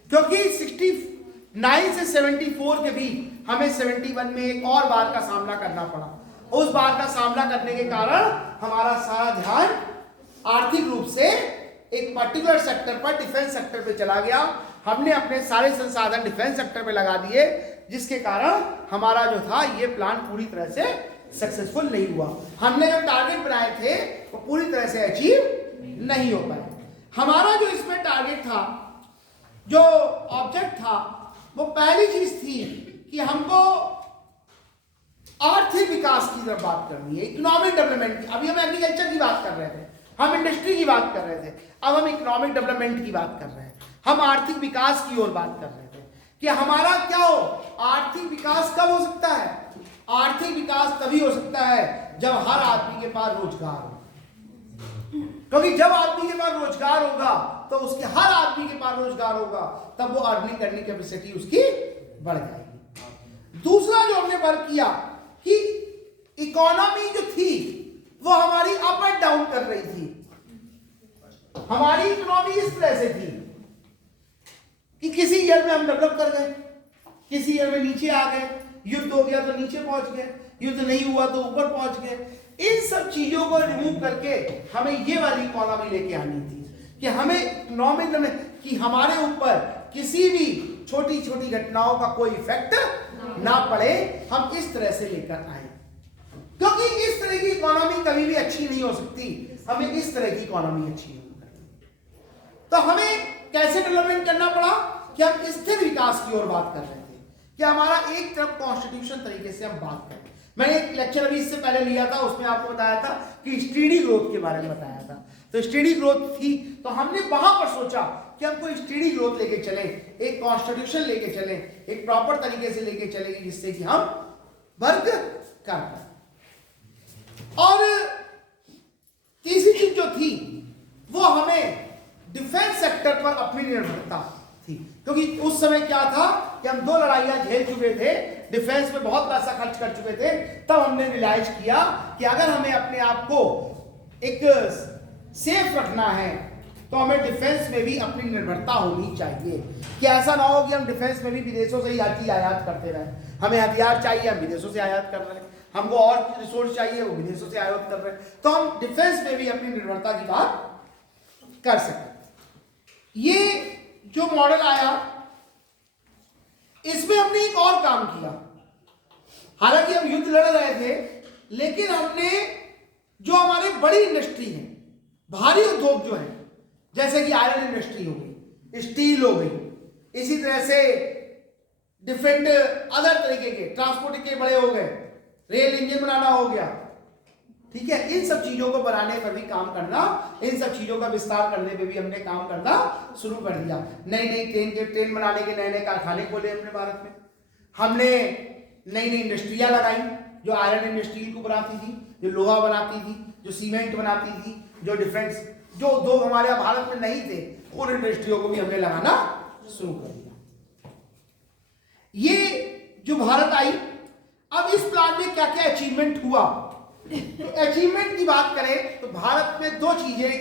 क्योंकि 69 से 74 के भी हमें 71 में एक और बार का सामना करना पड़ा। उस बार का सामना करने के कारण हमारा सारा ध्यान आर्थिक रूप से एक पर्टिकुलर सेक्टर पर, डिफेंस सेक्टर पे चला गया। हमने अपने सारे संसाधन डिफेंस सेक्टर पे लगा दिए, जिसके कारण हमारा जो था ये प्लान पूरी तरह से सक्सेसफुल नहीं हुआ। हमने जो टारगेट बनाए थे वो पूरी तरह से अचीव नहीं हो पाए। हमारा जो इसमें टारगेट था, जो ऑब्जेक्ट था, वो पहली चीज थी कि हमको आर्थिक विकास की तरफ बात करनी है, इकोनॉमिक डेवलपमेंट की। अभी हम एग्रीकल्चर की बात कर रहे थे, हम इंडस्ट्री की बात कर रहे थे, अब हम इकोनॉमिक डेवलपमेंट की बात कर रहे हैं, हम आर्थिक विकास की ओर बात कर रहे थे कि हमारा क्या हो। आर्थिक विकास कब हो सकता है? आर्थिक विकास तभी हो सकता है जब हर आदमी के पास रोजगार हो, क्योंकि जब आदमी के पास रोजगार होगा तो उसके, हर आदमी के पास रोजगार होगा, तब वो अर्निंग करने की कैपेसिटी उसकी बढ़ जाएगी। दूसरा जो हमने वर्क किया कि इकोनॉमी जो थी वो हमारी अप एंड डाउन कर रही थी। हमारी इकोनॉमी इस तरह से थी कि किसी ईयर में हम डेवलप कर गए, किसी ईयर में नीचे आ गए, युद्ध हो गया तो नीचे पहुंच गए, युद्ध नहीं हुआ तो ऊपर पहुंच गए। इन सब चीजों को रिमूव करके हमें ये वाली इकोनॉमी लेके आनी थी कि हमें इकोनॉमिक में कि हमारे ऊपर किसी भी छोटी छोटी घटनाओं का कोई इफेक्ट ना पड़े, हम इस तरह से लेकर आए। क्योंकि इस तरह की इकोनॉमी कभी भी अच्छी नहीं हो सकती, हमें इस तरह की इकोनॉमी अच्छी होनी चाहिए। तो हमें कैसे डेवलपमेंट करना पड़ा कि हम स्थिर विकास की ओर बात कर रहे थे, कि हमारा एक तरफ कॉन्स्टिट्यूशन तरीके से हम बात करें। मैंने एक लेक्चर अभी इससे पहले लिया था, उसमें आपको बताया था कि स्टेडी ग्रोथ के बारे में बताया था। तो स्टेडी ग्रोथ थी, तो हमने वहां पर सोचा कि हम कोई स्टेडी ग्रोथ लेके चले, एक कॉन्स्टिट्यूशन लेके चले, एक प्रॉपर तरीके से लेके चले, जिससे कि हम वर्क कर पाए। और तीसरी चीज जो थी वो हमें डिफेंस सेक्टर पर अपनी निर्भरता थी, क्योंकि उस समय क्या था कि हम 2 लड़ाइयां झेल चुके थे, डिफेंस में बहुत पैसा खर्च कर चुके थे। तब हमने रियलाइज किया कि अगर हमें अपने आप को एक सेफ रखना है तो हमें डिफेंस में भी अपनी निर्भरता होनी चाहिए, कि ऐसा ना हो कि हम डिफेंस में भी विदेशों से ही आयात करते रहें। हमें हथियार चाहिए, हम विदेशों से आयात कर रहे हैं, हमको और रिसोर्स चाहिए, वो विदेशों से आयात कर रहे हैं। तो हम डिफेंस में भी अपनी निर्भरता की बात कर सकते। ये जो मॉडल आया, इसमें हमने एक और काम किया। हालांकि हम युद्ध लड़ रहे थे, लेकिन हमने जो हमारे बड़ी इंडस्ट्री है, भारी उद्योग जो है, जैसे कि आयरन इंडस्ट्री हो गई, स्टील हो गई, इसी तरह से डिफरेंट अदर तरीके के ट्रांसपोर्ट के बड़े हो गए, रेल इंजन बनाना हो गया, ठीक है, इन सब चीजों को बनाने पर भी काम करना, इन सब चीजों का विस्तार करने पे भी हमने काम करना शुरू कर दिया। नई नई ट्रेन बनाने के नए नए कारखाने खोले अपने भारत में। हमने नई नई इंडस्ट्रियां लगाई, जो आयरन एंड स्टील को बनाती थी, जो लोहा बनाती थी, जो सीमेंट बनाती थी, जो डिफेंस, जो उद्योग हमारे यहाँ भारत में नहीं थे, उन इंडस्ट्रियों को भी हमने लगाना शुरू कर दिया। ये जो भारत आई, अब इस प्लान में क्या क्या अचीवमेंट हुआ, तो अचीवमेंट की बात करें तो भारत में दो चीजें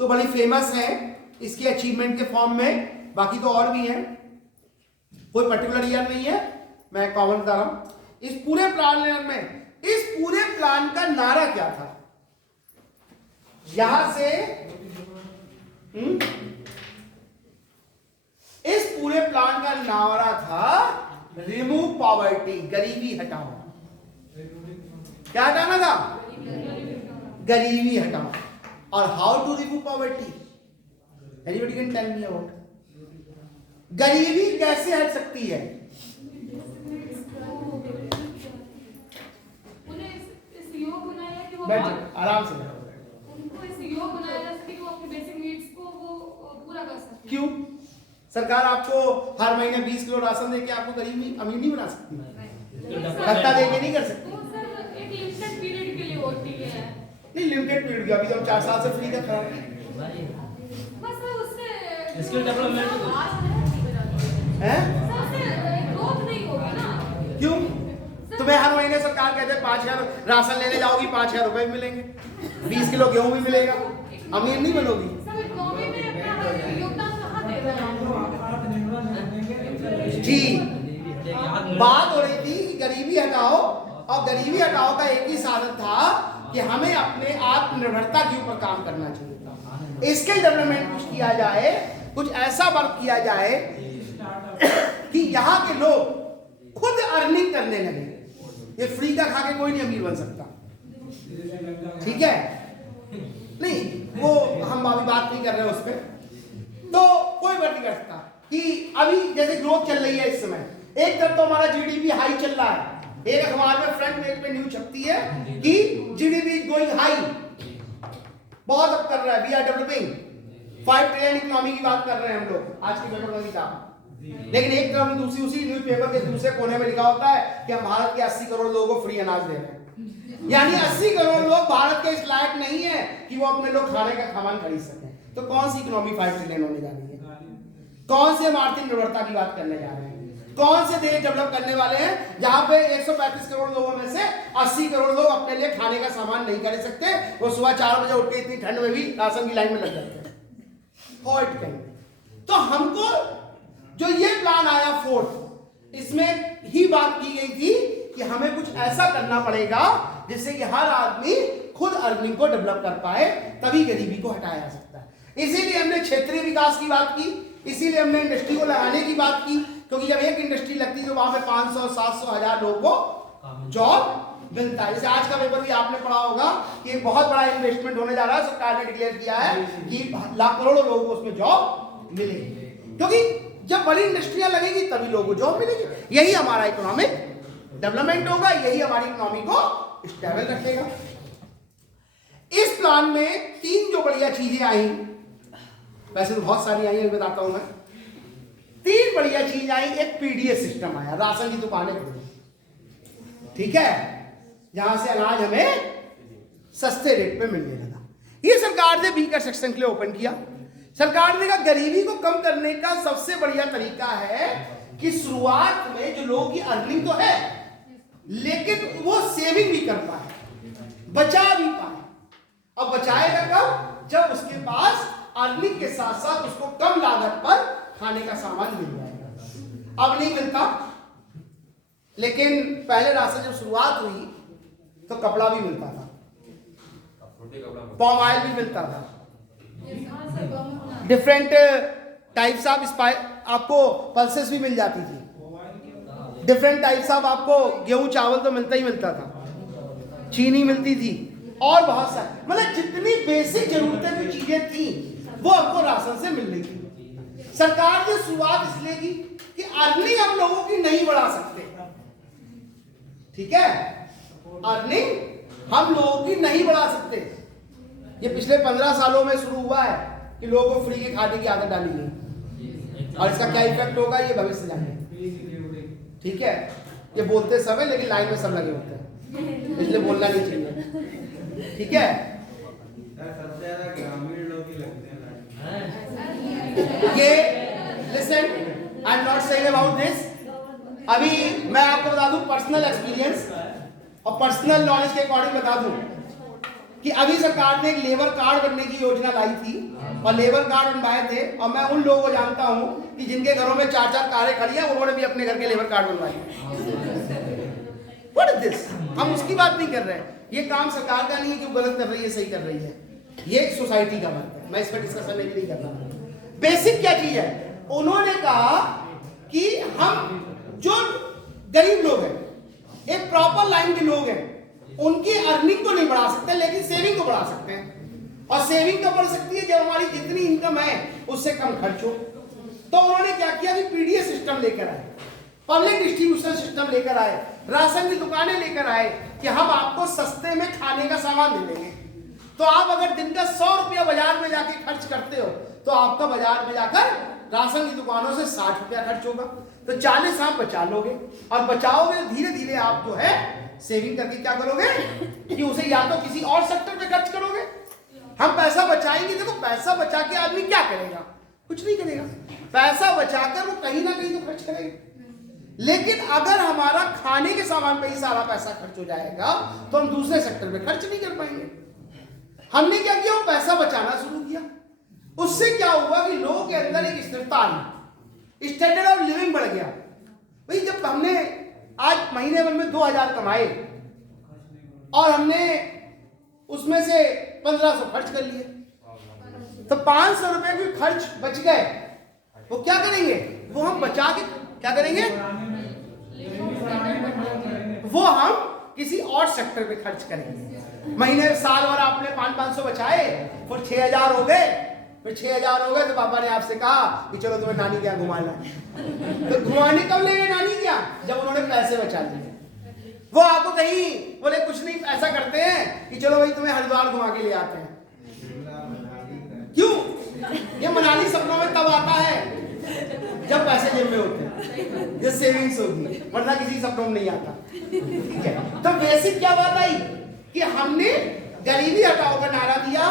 तो बड़ी फेमस हैं इसके अचीवमेंट के फॉर्म में, बाकी तो और भी हैं, कोई पर्टिकुलर ईयर नहीं है, मैं कॉमन बता रहा हूं। इस पूरे प्लान में, इस पूरे प्लान का नारा क्या था, यहां से इस पूरे प्लान का नारा था रिमूव पॉवर्टी, गरीबी हटाओ। क्या हटाना था? गरीबी हटाओ। और how to remove poverty, anybody can tell me about, गरीबी कैसे हट सकती है? आराम से उनको इस योग बनाया जा सके कि वो अपने बेसिक नीड्स को वो पूरा कर सके। क्यों? सरकार आपको हर महीने 20 किलो राशन देके आपको गरीब अमीर नहीं बना सकती, धक्का देके नहीं कर सकती। तो सर एक लिमिटेड पीरियड के लिए होती है। नहीं, लिमिटेड पीरियड की, अभी तो 4 साल से फ्री का खा रहे हैं। बस उससे स्किल डेवलपमेंट हैं? ग्रोथ नहीं होगी ना। क्यों? तुम्हें हर महीने सरकार कहते हैं 5000 राशन लेने जाओगी 5000 रुपए भी मिलेंगे, 20 किलो गेहूं भी मिलेगा, अमीर नहीं बनोगी। सब इकोनॉमी में अपना योगदान कहाँ दे रहे हैं? जी, बात हो रही थी कि गरीबी हटाओ, और गरीबी हटाओ का एक ही साधन था कि हमें अपने आत्मनिर्भरता के ऊपर काम करना चाहिए था। स्किल डेवलपमेंट कुछ किया जाए, कुछ ऐसा वर्क किया जाए कि यहाँ के लोग खुद अर्निंग करने लगे। ये फ्री का खा के कोई नहीं अमीर बन सकता, ठीक है? नहीं, वो हम अभी बात नहीं कर रहे उस पर, तो कोई बात नहीं कर सकता कि अभी जैसे ग्रोथ चल रही है इस समय, एक तरफ तो हमारा जीडीपी हाई चल रहा है, एक अखबार में फ्रंट पेज पे न्यूज छपती है कि जीडीपी इज गोइंग हाई, बहुत अब कर रहा है, we are developing 5 trillion economy की बात कर रहे हैं हम लोग, आज की पेपर में लिखा। लेकिन एक तरफ दूसरी उसी न्यूज़पेपर के दूसरे कोने में लिखा होता है कि हम भारत के 80 करोड़ लोगों को फ्री अनाज दे रहे हैं। यानी 80 करोड़ लोग भारत के इस लायक नहीं है कि वो अपने लोग खाने का सामान खरीद सकें। तो कौन सी इकोनॉमी 5 ट्रिलियन होने जा रही है? कौन से हम आर्थिक निर्भरता की बात करने जा रहे हैं? कौन से देश डेवलप करने वाले हैं जहां पे 135 करोड़ लोगों में से 80 करोड़ लोग अपने लिए खाने का सामान नहीं खरीद सकते, वो सुबह 4 बजे उठ के इतनी ठंड में भी राशन की लाइन में लग जाते हैं। तो हमको जो ये प्लान आया 4th, इसमें ही बात की गई थी कि हमें कुछ ऐसा करना पड़ेगा जिससे कि हर आदमी खुद अर्निंग को डेवलप कर पाए, तभी गरीबी को हटाया जा सकता है। इसीलिए हमने क्षेत्रीय विकास की बात की, इसीलिए हमने इंडस्ट्री को लगाने की बात की, क्योंकि जब एक इंडस्ट्री लगती है तो वहां पे 500, 700, 1000 लोगों को जॉब मिलता है। जैसे आज का पेपर भी आपने पढ़ा होगा कि एक बहुत बड़ा इन्वेस्टमेंट होने जा रहा है, सरकार ने डिक्लेयर किया है कि लाख करोड़ों लोगों को उसमें जॉब मिलेगी, क्योंकि जब बड़ी इंडस्ट्रियां लगेगी तभी लोगों को जॉब मिलेगी। यही हमारा इकोनॉमिक डेवलपमेंट होगा, यही हमारी इकोनॉमी को स्टेबल रखेगा। इस प्लान में 3 जो बढ़िया चीजें आई, वैसे तो बहुत सारी आई, बताता हूं मैं। 3 बढ़िया चीज आई। एक पीडीएस सिस्टम आया, राशन की दुकानें खुली, ठीक है, जहां से अनाज हमें सस्ते रेट पे मिलने लगा। ये सरकार ने बीकर सेक्शन के लिए ओपन किया। सरकार ने कहा गरीबी को कम करने का सबसे बढ़िया तरीका है कि शुरुआत में जो लोगों की अर्निंग तो है, लेकिन वो सेविंग भी कर पाए, बचा भी पाए। अब बचाएगा कब? जब उसके पास अर्निंग के साथ साथ उसको कम लागत पर खाने का सामान मिल जाएगा। अब नहीं मिलता, लेकिन पहले राशन जब शुरुआत हुई तो कपड़ा भी मिलता था, पॉम ऑयल भी मिलता था, डिफरेंट टाइप्स ऑफ आपको पल्सेस भी मिल जाती थी, डिफरेंट टाइप्स ऑफ आपको गेहूं चावल तो मिलता ही मिलता था, चीनी मिलती थी, और बहुत सारी, मतलब जितनी बेसिक जरूरतें की चीजें थी वो हमको राशन से मिल रही थी। सरकार ने शुरुआत इसलिए की कि अर्निंग हम लोगों की नहीं बढ़ा सकते, ठीक है, अर्निंग हम लोगों की नहीं बढ़ा सकते। ये पिछले 15 सालों में शुरू हुआ है कि लोगों को फ्री के खाने की आदत डाली गई, और इसका क्या इफेक्ट होगा ये भविष्य जाने। ठीक है, ये बोलते सब है लेकिन लाइन में सब लगे होते हैं, इसलिए बोलना नहीं चाहिए। ठीक है, सबसे ज्यादा ग्रामीण लोग ही लगते हैं। ये listen, I am not saying about this. अभी मैं आपको बता दूं पर्सनल एक्सपीरियंस और पर्सनल नॉलेज के अकॉर्डिंग बता दूं कि अभी सरकार ने एक लेबर कार्ड बनने की योजना लाई थी और लेबर कार्ड बनवाए थे, और मैं उन लोगों को जानता हूं कि जिनके घरों में 4-4 कारें खड़ी हैं, उन्होंने भी अपने घर के लेबर कार्ड बनवाए। What is this? हम उसकी बात नहीं कर रहे हैं, ये काम सरकार का नहीं है कि वो गलत कर रही है सही कर रही है, ये एक सोसाइटी का वर्क है, मैं इस पर डिस्कशन नहीं कर रहा। बेसिक क्या चीज है, उन्होंने कहा कि हम जो गरीब लोग हैं, एक प्रॉपर लाइन के लोग हैं, उनकी अर्निंग को नहीं बढ़ा सकते लेकिन सेविंग को बढ़ा सकते हैं। और सेविंग कब बढ़ सकती है? जब हमारी जितनी इनकम है उससे कम खर्च हो। तो उन्होंने क्या किया कि पीडीएस सिस्टम लेकर आए, पब्लिक डिस्ट्रीब्यूशन सिस्टम लेकर आए, राशन की दुकानें लेकर आए कि हम आपको सस्ते में खाने का सामान दे देंगे। तो आप अगर दिन का 100 रुपया बाजार में जाके खर्च करते हो तो आपका बाजार में जाकर राशन की दुकानों से 60 रुपया खर्च होगा, तो 40 आप बचा लोगे, और बचाओगे धीरे धीरे आप जो है सेविंग करके क्या करोगे कि उसे या तो किसी और सेक्टर पे खर्च करोगे। हम पैसा बचाएंगे, देखो पैसा बचा के आदमी क्या करेगा? कुछ नहीं करेगा, पैसा बचाकर वो कहीं ना कहीं तो खर्च करेगा। लेकिन अगर हमारा खाने के सामान पे ही सारा पैसा खर्च हो जाएगा तो हम दूसरे सेक्टर पे खर्च नहीं कर पाएंगे। हमने क्या किया, वो पैसा बचाना शुरू किया। उससे क्या हुआ कि लोगों के अंदर एक स्थिरता आई, स्टैंडर्ड ऑफ लिविंग बढ़ गया। भाई जब हमने आज महीने भर में 2000 कमाए और हमने उसमें से 1500 खर्च कर लिए, तो 500 रुपए भी खर्च बच गए, वो क्या करेंगे? वो हम बचा के क्या करेंगे? वो हम किसी और सेक्टर पे खर्च करेंगे। महीने साल भर आपने 500 बचाए, फिर 6000 हो गए, फिर 6000 हो गए तो पापा ने आपसे कहा कि चलो तुम्हें नानी क्या घुमाना है। तो घुमाने कब ले गए नानी क्या? जब उन्होंने पैसे बचा लिए। वो आपको कहीं बोले कुछ नहीं, ऐसा करते हैं कि चलो भाई तुम्हें हरिद्वार घुमा के ले आते हैं। क्यों? ये मनाली सपनों में तब आता है जब पैसे जेब में होते हैं, ये सेविंग्स होगी, वरना किसी सपनों में नहीं आता। ठीक है, तो बेसिक क्या बात आई कि हमने गरीबी हटाओ का नारा दिया।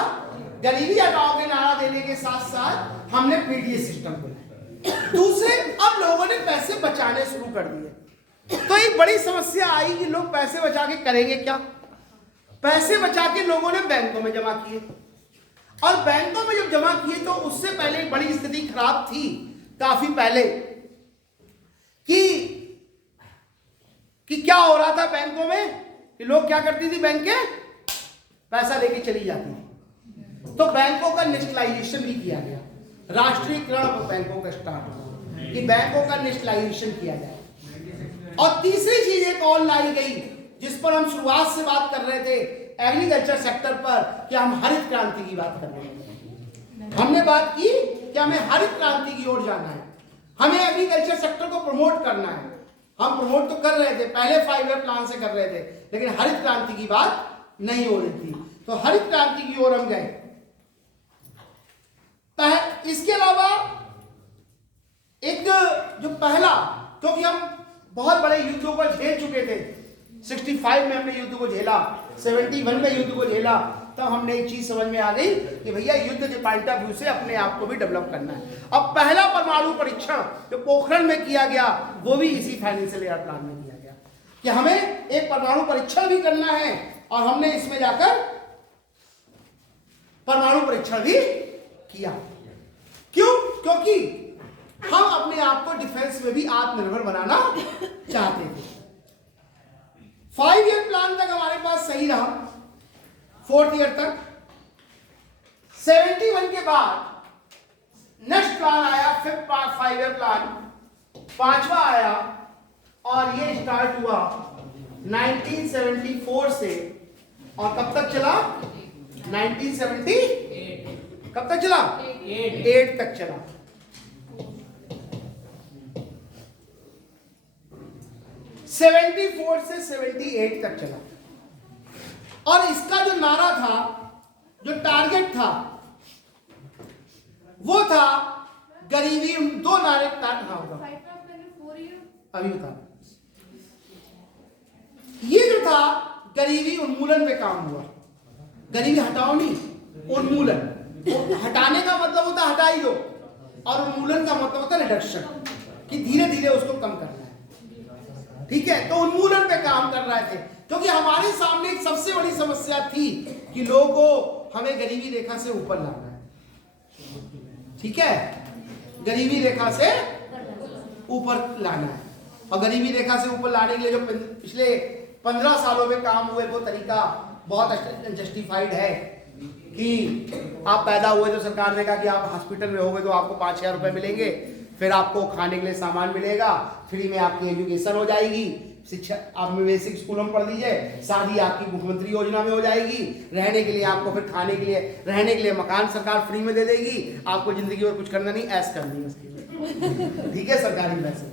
गरीबी हटाओ के नारा देने के साथ साथ हमने पीडीएस सिस्टम बनाया। दूसरे, अब लोगों ने पैसे बचाने शुरू कर दिए। तो एक बड़ी समस्या आई कि लोग पैसे बचा के करेंगे क्या? पैसे बचा के लोगों ने बैंकों में जमा किए, और बैंकों में जब जमा किए तो उससे पहले बड़ी स्थिति खराब थी काफी पहले कि क्या हो रहा था बैंकों में कि लोग क्या करती थी, बैंकें पैसा लेके चली जाती थी। तो बैंकों का नेशनलाइजेशन भी किया गया, राष्ट्रीयकरण बैंकों का स्टार्ट हुआ कि बैंकों का नेशनलाइजेशन किया जाए। और तीसरी चीज एक और लाई गई जिस पर हम शुरुआत से बात कर रहे थे, एग्रीकल्चर सेक्टर पर, कि हम हरित क्रांति की बात कर रहे हैं। हमने बात की कि हमें हरित क्रांति की ओर जाना है, हमें एग्रीकल्चर सेक्टर को प्रमोट करना है। हम प्रमोट तो कर रहे थे, पहले 5 ईयर प्लान से कर रहे थे, लेकिन हरित क्रांति की बात नहीं हो रही थी। तो हरित क्रांति की ओर हम गए। इसके अलावा एक जो पहला, क्योंकि हम बहुत बड़े युद्धों को झेल चुके थे, 65 में हमने युद्ध को झेला, 71 में युद्ध को झेला, तब हमने एक चीज समझ में आ गई कि भैया युद्ध के पॉइंट ऑफ व्यू से अपने आप को भी डेवलप करना है। अब पहला परमाणु परीक्षण जो पोखरण में किया गया वो भी इसी फाइनेंशियल ईयर प्लान में किया गया कि हमें एक परमाणु परीक्षण भी करना है, और हमने इसमें जाकर परमाणु परीक्षण भी किया। क्यों? क्योंकि हम अपने आप को डिफेंस में भी आत्मनिर्भर बनाना चाहते थे। 5 ईयर प्लान तक हमारे पास सही रहा, 4th ईयर तक। 71 के बाद नेक्स्ट प्लान आया, 5 ईयर प्लान, 5वां आया, और ये स्टार्ट हुआ 1974 से, और कब तक चला? 1970 कब तक चला? 8 तक चला। 74 से 78 तक चला। और इसका जो नारा था, जो टारगेट था, वो था गरीबी। दो नारे हाँ होगा अभी बता। ये जो था गरीबी उन्मूलन पे काम हुआ। गरीबी हटाओ नहीं, उन्मूलन। हटाने का मतलब होता है हटा ही दो, और उन्मूलन का मतलब होता है रिडक्शन, कि धीरे धीरे उसको कम करना है। ठीक है, तो उन्मूलन पे काम कर रहे थे, क्योंकि हमारे सामने एक सबसे बड़ी समस्या थी कि लोगों को हमें गरीबी रेखा से ऊपर लाना है। ठीक है, गरीबी रेखा से ऊपर लाना है। और गरीबी रेखा से ऊपर लाने के लिए जो पिछले 15 सालों में काम हुए, वो तरीका बहुत जस्टिफाइड है कि आप पैदा हुए तो सरकार ने कहा कि आप हॉस्पिटल में होगे तो आपको 5,000 रुपए मिलेंगे, फिर आपको खाने के लिए सामान मिलेगा, फ्री में आपकी एजुकेशन हो जाएगी, शिक्षा आप बेसिक स्कूलों में पढ़ लीजिए, शादी आपकी मुख्यमंत्री योजना में हो जाएगी, रहने के लिए आपको, फिर खाने के लिए, रहने के लिए मकान सरकार फ्री में दे देगी, आपको जिंदगी में कुछ करना नहीं, ऐश करनी है उसकी। ठीक है, सरकारी पैसे।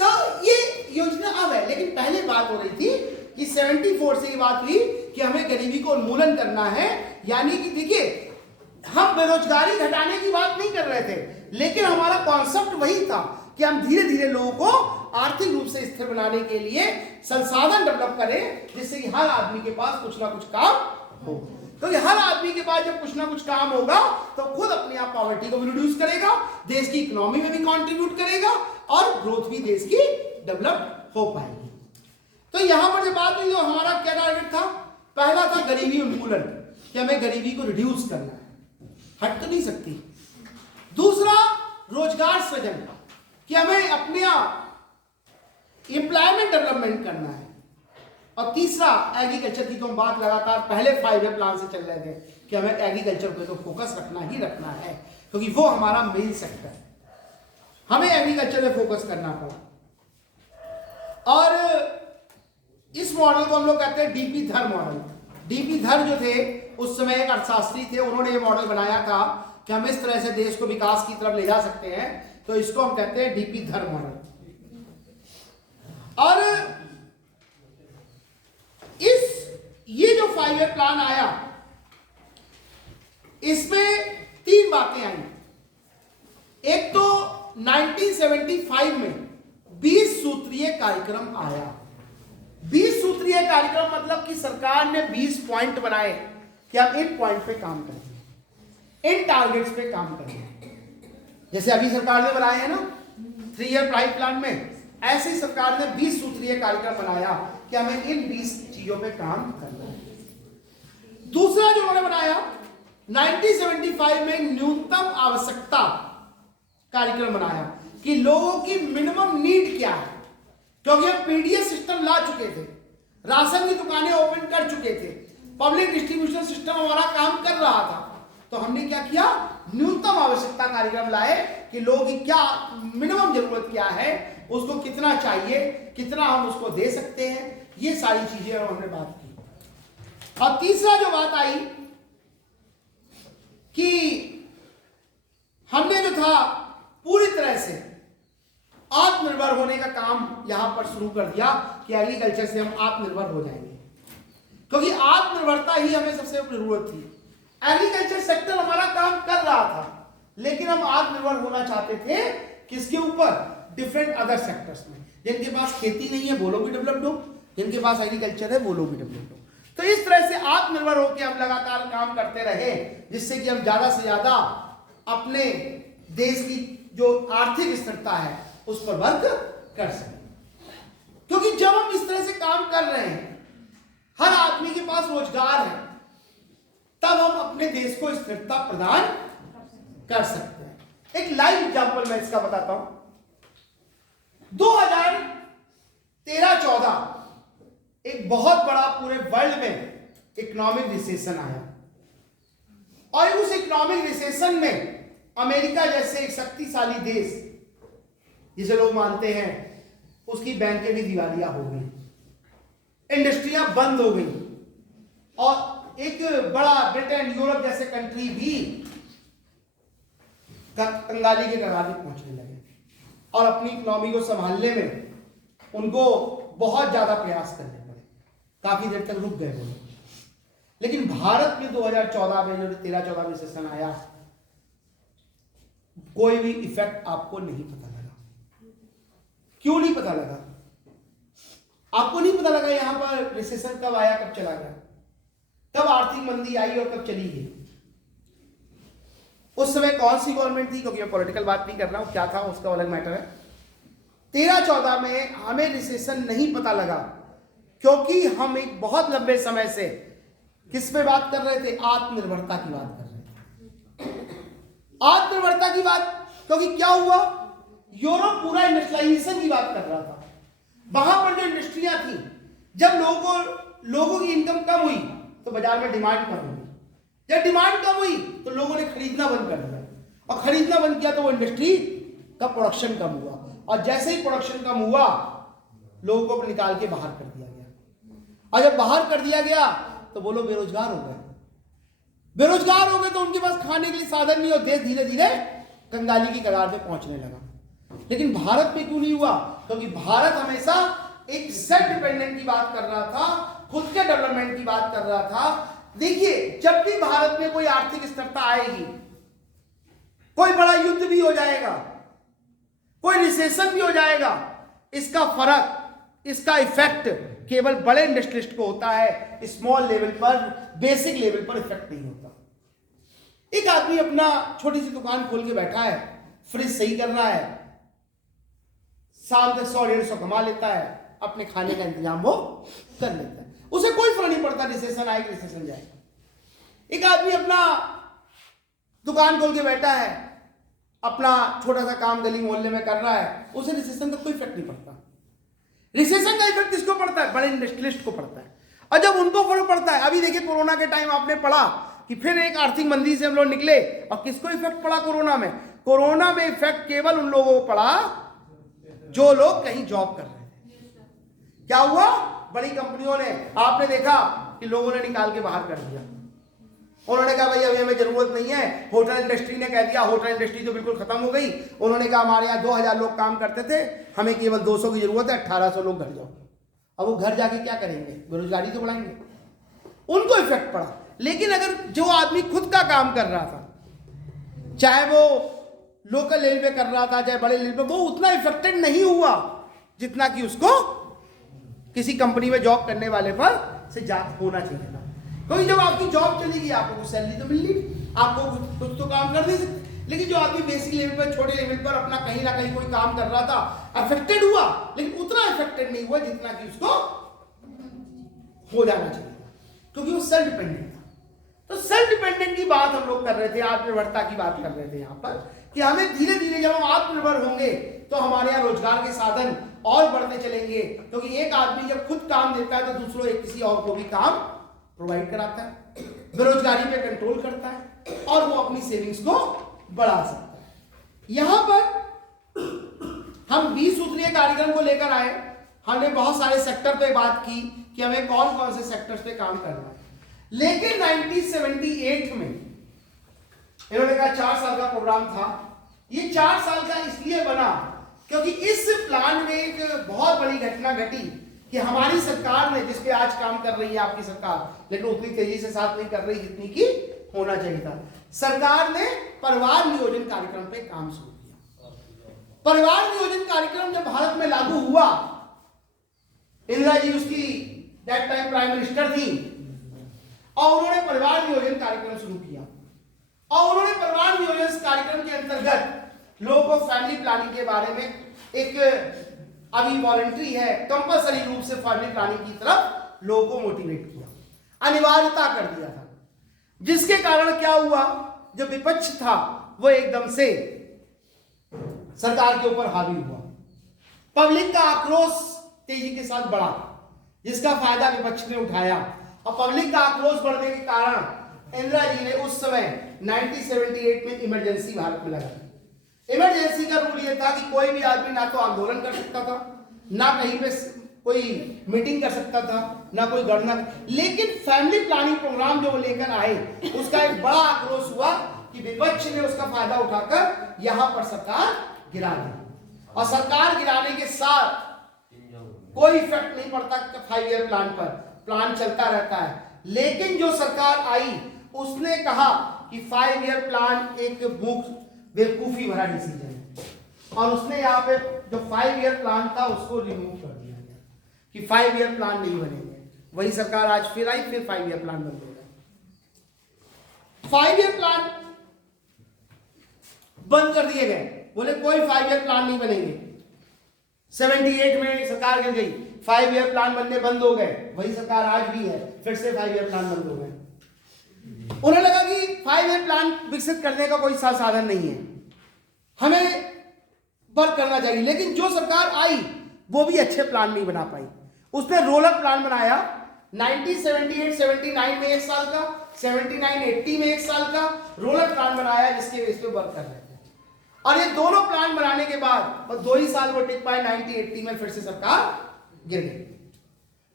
तो ये योजना अब है, लेकिन पहले बात हो रही थी कि 74 से ये बात हुई कि हमें गरीबी को उन्मूलन करना है। यानी कि देखिए, हम बेरोजगारी घटाने की बात नहीं कर रहे थे, लेकिन हमारा कॉन्सेप्ट वही था कि हम धीरे धीरे लोगों को आर्थिक रूप से स्थिर बनाने के लिए संसाधन डेवलप करें, जिससे कि हर आदमी के पास कुछ ना कुछ काम हो। क्योंकि हर आदमी के पास जब कुछ ना कुछ काम होगा तो खुद अपने आप पॉवर्टी को भी रिड्यूस करेगा, देश की इकोनॉमी में भी कंट्रीब्यूट करेगा, और ग्रोथ भी देश की डेवलप हो पाएगी। तो यहां पर जो बात हुई, तो हमारा क्या टारगेट था? पहला था गरीबी उन्मूलन, कि हमें गरीबी को रिड्यूस करना है, हट तो नहीं सकती। दूसरा रोजगार सृजन, कि हमें अपने एम्प्लॉयमेंट डेवलपमेंट करना है। और तीसरा एग्रीकल्चर की तो हम बात लगातार पहले 5 ईयर प्लान से चल रहे थे कि हमें एग्रीकल्चर पे तो फोकस रखना ही रखना है, क्योंकि वो हमारा मेन सेक्टर है, हमें एग्रीकल्चर पे फोकस करना पड़ा। और इस मॉडल को हम लोग कहते हैं डीपी धर मॉडल। डीपी धर जो थे उस समय एक अर्थशास्त्री थे, उन्होंने ये मॉडल बनाया था कि हम इस तरह से देश को विकास की तरफ ले जा सकते हैं, तो इसको हम कहते हैं डीपी धर मॉडल। और ये जो 5 ईयर प्लान आया, इसमें 3 बातें आई। एक तो 1975 में 20 सूत्रीय कार्यक्रम आया। 20 सूत्रीय कार्यक्रम मतलब कि सरकार ने 20 पॉइंट बनाए कि हम इन पॉइंट पे काम करेंगे, इन टारगेट्स पे काम करेंगे। जैसे अभी सरकार ने बनाए हैं ना 3 ईयर प्लान में, ऐसे ही सरकार ने 20 सूत्रीय कार्यक्रम बनाया कि हमें इन 20 चीजों पे काम करना है। दूसरा जो उन्होंने बनाया 1975 में न्यूनतम आवश्यकता कार्यक्रम बनाया कि लोगों की मिनिमम नीड क्या है, क्योंकि हम पीडीएस सिस्टम ला चुके थे, राशन की दुकानें ओपन कर चुके थे, पब्लिक डिस्ट्रीब्यूशन सिस्टम हमारा काम कर रहा था। तो हमने क्या किया, न्यूनतम आवश्यकता कार्यक्रम लाए कि लोगों की क्या मिनिमम जरूरत क्या है, उसको कितना चाहिए, कितना हम उसको दे सकते हैं, ये सारी चीजें हमने बात की। और तीसरा जो बात आई कि हमने जो था पूरी तरह से आत्मनिर्भर होने का काम यहां पर शुरू कर दिया कि एग्रीकल्चर से हम आत्मनिर्भर हो जाएंगे, क्योंकि आत्मनिर्भरता ही हमें सबसे जरूरत थी। एग्रीकल्चर सेक्टर हमारा काम कर रहा था, लेकिन हम आत्मनिर्भर होना चाहते थे किसके ऊपर, डिफरेंट अदर सेक्टर्स में। जिनके पास खेती नहीं है वो लोग भी डेवलप्ड हो, जिनके पास एग्रीकल्चर है वो लोग भी डेवलप्ड हो। तो इस तरह से आत्मनिर्भर होकर हम लगातार काम करते रहे, जिससे कि हम ज्यादा से ज्यादा अपने देश की जो आर्थिक स्थिरता है उस पर वर्क कर सकें। क्योंकि जब हम इस तरह से काम कर रहे हैं, हर आदमी के पास रोजगार है, तब हम अपने देश को स्थिरता प्रदान कर सकते हैं। एक लाइव एग्जांपल मैं इसका बताता हूं। 2013-14 एक बहुत बड़ा पूरे वर्ल्ड में इकोनॉमिक रिसेशन आया, और उस इकोनॉमिक रिसेशन में अमेरिका जैसे एक शक्तिशाली देश जिसे लोग मानते हैं, उसकी बैंकें भी दिवालिया हो गई, इंडस्ट्रियां बंद हो गई, और एक बड़ा ब्रिटेन यूरोप जैसे कंट्री भी कंगाली के कगार पे पहुंचने लगे, और अपनी इकोनॉमी को संभालने में उनको बहुत ज्यादा प्रयास करने पड़े। काफी देर तक रुक गए वो लोग। लेकिन भारत में 2014 में जो 13-14 में सेशन आया, कोई भी इफेक्ट आपको नहीं पता लगा। क्यों नहीं पता लगा? आपको नहीं पता लगा यहां पर रिसेशन कब आया, कब चला गया, कब आर्थिक मंदी आई और कब चली गई। उस समय कौन सी गवर्नमेंट थी, क्योंकि मैं पॉलिटिकल बात नहीं कर रहा हूं, क्या था उसका अलग मैटर है। 13-14 में हमें रिसेशन नहीं पता लगा क्योंकि हम एक बहुत लंबे समय से किस पे बात कर रहे थे? आत्मनिर्भरता की बात कर रहे थे। आत्मनिर्भरता की बात, क्योंकि क्या हुआ, यूरोप पूरा इंडस्ट्रियलाइजेशन की बात कर रहा था। वहां पर जो इंडस्ट्रियां थी, जब लोगों की इनकम कम हुई तो बाजार में डिमांड कम हुई। जब डिमांड कम हुई तो लोगों ने खरीदना बंद कर दिया, और खरीदना बंद किया तो वो इंडस्ट्री का प्रोडक्शन कम हुआ, और जैसे ही प्रोडक्शन कम हुआ लोगों को निकाल के बाहर कर दिया गया। और जब बाहर कर दिया गया तो वो लोग बेरोजगार हो गए। बेरोजगार हो गए तो उनके पास खाने के लिए साधन नहीं, और देश धीरे धीरे कंगाली की कगार पे पहुंचने लगा। लेकिन भारत में क्यों नहीं हुआ? क्योंकि भारत हमेशा एक सेल्फ डिपेंडेंट की बात कर रहा था, खुद के डेवलपमेंट की बात कर रहा था। देखिए, जब भी भारत में कोई आर्थिक स्थिरता आएगी, कोई बड़ा युद्ध भी हो जाएगा, कोई रिसेशन भी हो जाएगा, इसका फर्क, इसका इफेक्ट केवल बड़े इंडस्ट्रियलिस्ट को होता है, स्मॉल लेवल पर, बेसिक लेवल पर इफेक्ट नहीं होता। एक आदमी अपना छोटी सी दुकान खोल के बैठा है, फ्रिज सही कर रहा है, शाम तक 100-150 कमा लेता है, अपने खाने का इंतजाम वो कर लेता है, उसे कोई फर्क नहीं पड़ता रिसेशन आए कि रिसेशन जाए। एक आदमी अपना दुकान खोल के बैठा है, अपना छोटा सा काम गली मोहल्ले में कर रहा है, उसे रिसेशन का कोई इफेक्ट नहीं पड़ता। रिसेशन का इफेक्ट किसको पड़ता है? बड़े इंडस्ट्रियलिस्ट को पड़ता है। और जब उनको फर्क पड़ता है, अभी देखिए कोरोना के टाइम आपने पढ़ा कि फिर एक आर्थिक मंदी से हम लोग निकले, और किसको इफेक्ट पड़ा कोरोना में? कोरोना में इफेक्ट केवल उन लोगों को पड़ा जो लोग कहीं जॉब कर रहे थे। क्या हुआ? बड़ी कंपनियों ने, आपने देखा कि लोगों ने निकाल के बाहर कर दिया। उन्होंने कहा भाई अभी हमें जरूरत नहीं है। होटल इंडस्ट्री ने कह दिया, होटल इंडस्ट्री तो बिल्कुल खत्म हो गई। उन्होंने कहा हमारे यहाँ 2000 लोग काम करते थे, हमें केवल 200 की जरूरत है, 1800 लोग घर जाओ। अब वो घर जाके क्या करेंगे? बेरोजगारी तो बढ़ाएंगे। उनको इफेक्ट पड़ा। लेकिन अगर जो आदमी खुद का काम कर रहा था, चाहे वो लोकल लेवल पे कर रहा था, चाहे बड़े लेवल पे, वो उतना इफेक्टेड नहीं हुआ जितना कि उसको किसी कंपनी में जॉब करने वाले पर से ज्यादा होना चाहिए था। क्योंकि जब आपकी जॉब चली गई, आपको कुछ सैलरी तो मिल नहीं, आपको कुछ तो काम कर नहीं सकते। लेकिन जो आदमी बेसिक लेवल पर, छोटे लेवल पर अपना कहीं ना कहीं कोई काम कर रहा था, अफेक्टेड हुआ, लेकिन उतना अफेक्टेड नहीं हुआ जितना कि उसको हो जाना चाहिए था, क्योंकि वो सेल्फ डिपेंडेंट था। तो सेल्फ डिपेंडेंट की बात हम लोग कर रहे थे, आत्मनिर्भरता की बात कर रहे थे यहाँ पर, कि हमें धीरे धीरे जब हम आत्मनिर्भर होंगे तो हमारे यहाँ रोजगार के साधन और बढ़ते चलेंगे। क्योंकि एक आदमी जब खुद काम देता है तो दूसरों एक किसी और को भी काम प्रोवाइड कराता है, बेरोजगारी पे कंट्रोल करता है, और वो अपनी सेविंग्स को बढ़ा सकता है। यहां पर हम 20 सूत्रीय कार्यक्रम को लेकर आए। हमने बहुत सारे सेक्टर पे बात की कि हमें कौन कौन से सेक्टर्स पे काम करना है। लेकिन 1978 में इन्होंने कहा 4 साल का प्रोग्राम था। ये 4 साल का इसलिए बना क्योंकि इस प्लान में एक बहुत बड़ी घटना घटी कि हमारी सरकार ने, जिस पे आज काम कर रही है आपकी सरकार, लेकिन उतनी तेजी से साथ नहीं कर रही जितनी की होना चाहिए था। सरकार ने परिवार नियोजन कार्यक्रम पे काम शुरू किया। परिवार नियोजन कार्यक्रम जब भारत में लागू हुआ, इंदिरा जी उसकी दैट टाइम प्राइम मिनिस्टर थी, और उन्होंने परिवार नियोजन कार्यक्रम शुरू किया। और उन्होंने परिवार नियोजन कार्यक्रम के अंतर्गत लोगों को फैमिली प्लानिंग के बारे में, एक अभी वॉलंटरी है, कंपल्सरी रूप से फैमिली प्लानिंग की तरफ लोगों को मोटिवेट किया, अनिवार्यता कर दिया था। जिसके कारण क्या हुआ, जो विपक्ष था वो एकदम से सरकार के ऊपर हावी हुआ। पब्लिक का आक्रोश तेजी के साथ बढ़ा, जिसका फायदा विपक्ष ने उठाया। और पब्लिक का आक्रोश बढ़ने के कारण इंदिरा जी ने उस समय 1978 में इमरजेंसी भारत में लगा दी। इमरजेंसी का रूल यह था कि कोई भी आदमी ना तो आंदोलन कर सकता था, ना कहीं पे कोई मीटिंग कर सकता था, ना कोई गणना। लेकिन फैमिली प्लानिंग प्रोग्राम जो लेकर आए, उसका एक बड़ा आक्रोश हुआ कि विपक्ष ने उसका फायदा उठाकर यहां पर सरकार गिरा दी। और सरकार गिराने के साथ कोई इफेक्ट नहीं पड़ता 5 ईयर प्लान पर। प्लान चलता रहता है। लेकिन जो सरकार आई उसने कहा कि 5 ईयर प्लान एक बेवकूफी भरा डिसीजन है, और उसने यहाँ पे जो 5 ईयर प्लान था उसको रिमूव कर दिया गया कि 5 ईयर प्लान नहीं बनेंगे। वही सरकार आज फिर आई, फिर 5 ईयर प्लान बन गया। 5 ईयर प्लान बंद कर दिए गए, बोले कोई 5 ईयर प्लान नहीं बनेंगे। 78 में सरकार गिर गई, 5 ईयर प्लान बनने बंद हो गए। वही सरकार आज भी है, फिर से 5 ईयर प्लान बंद हो गए। उन्हें लगा कि 5 ईयर प्लान विकसित करने का कोई साधन नहीं है, हमें वर्क करना चाहिए। लेकिन जो सरकार आई वो भी अच्छे प्लान नहीं बना पाई। उसने रोलर प्लान बनाया 1978-79 में 1 साल का, 79-80 में 1 साल का रोलर प्लान बनाया, जिसके बेस पे वर्क कर रहे थे। और ये दोनों प्लान बनाने के बाद और 2 ही साल वो टिक पाए। 1980 में फिर से सरकार गिर गई।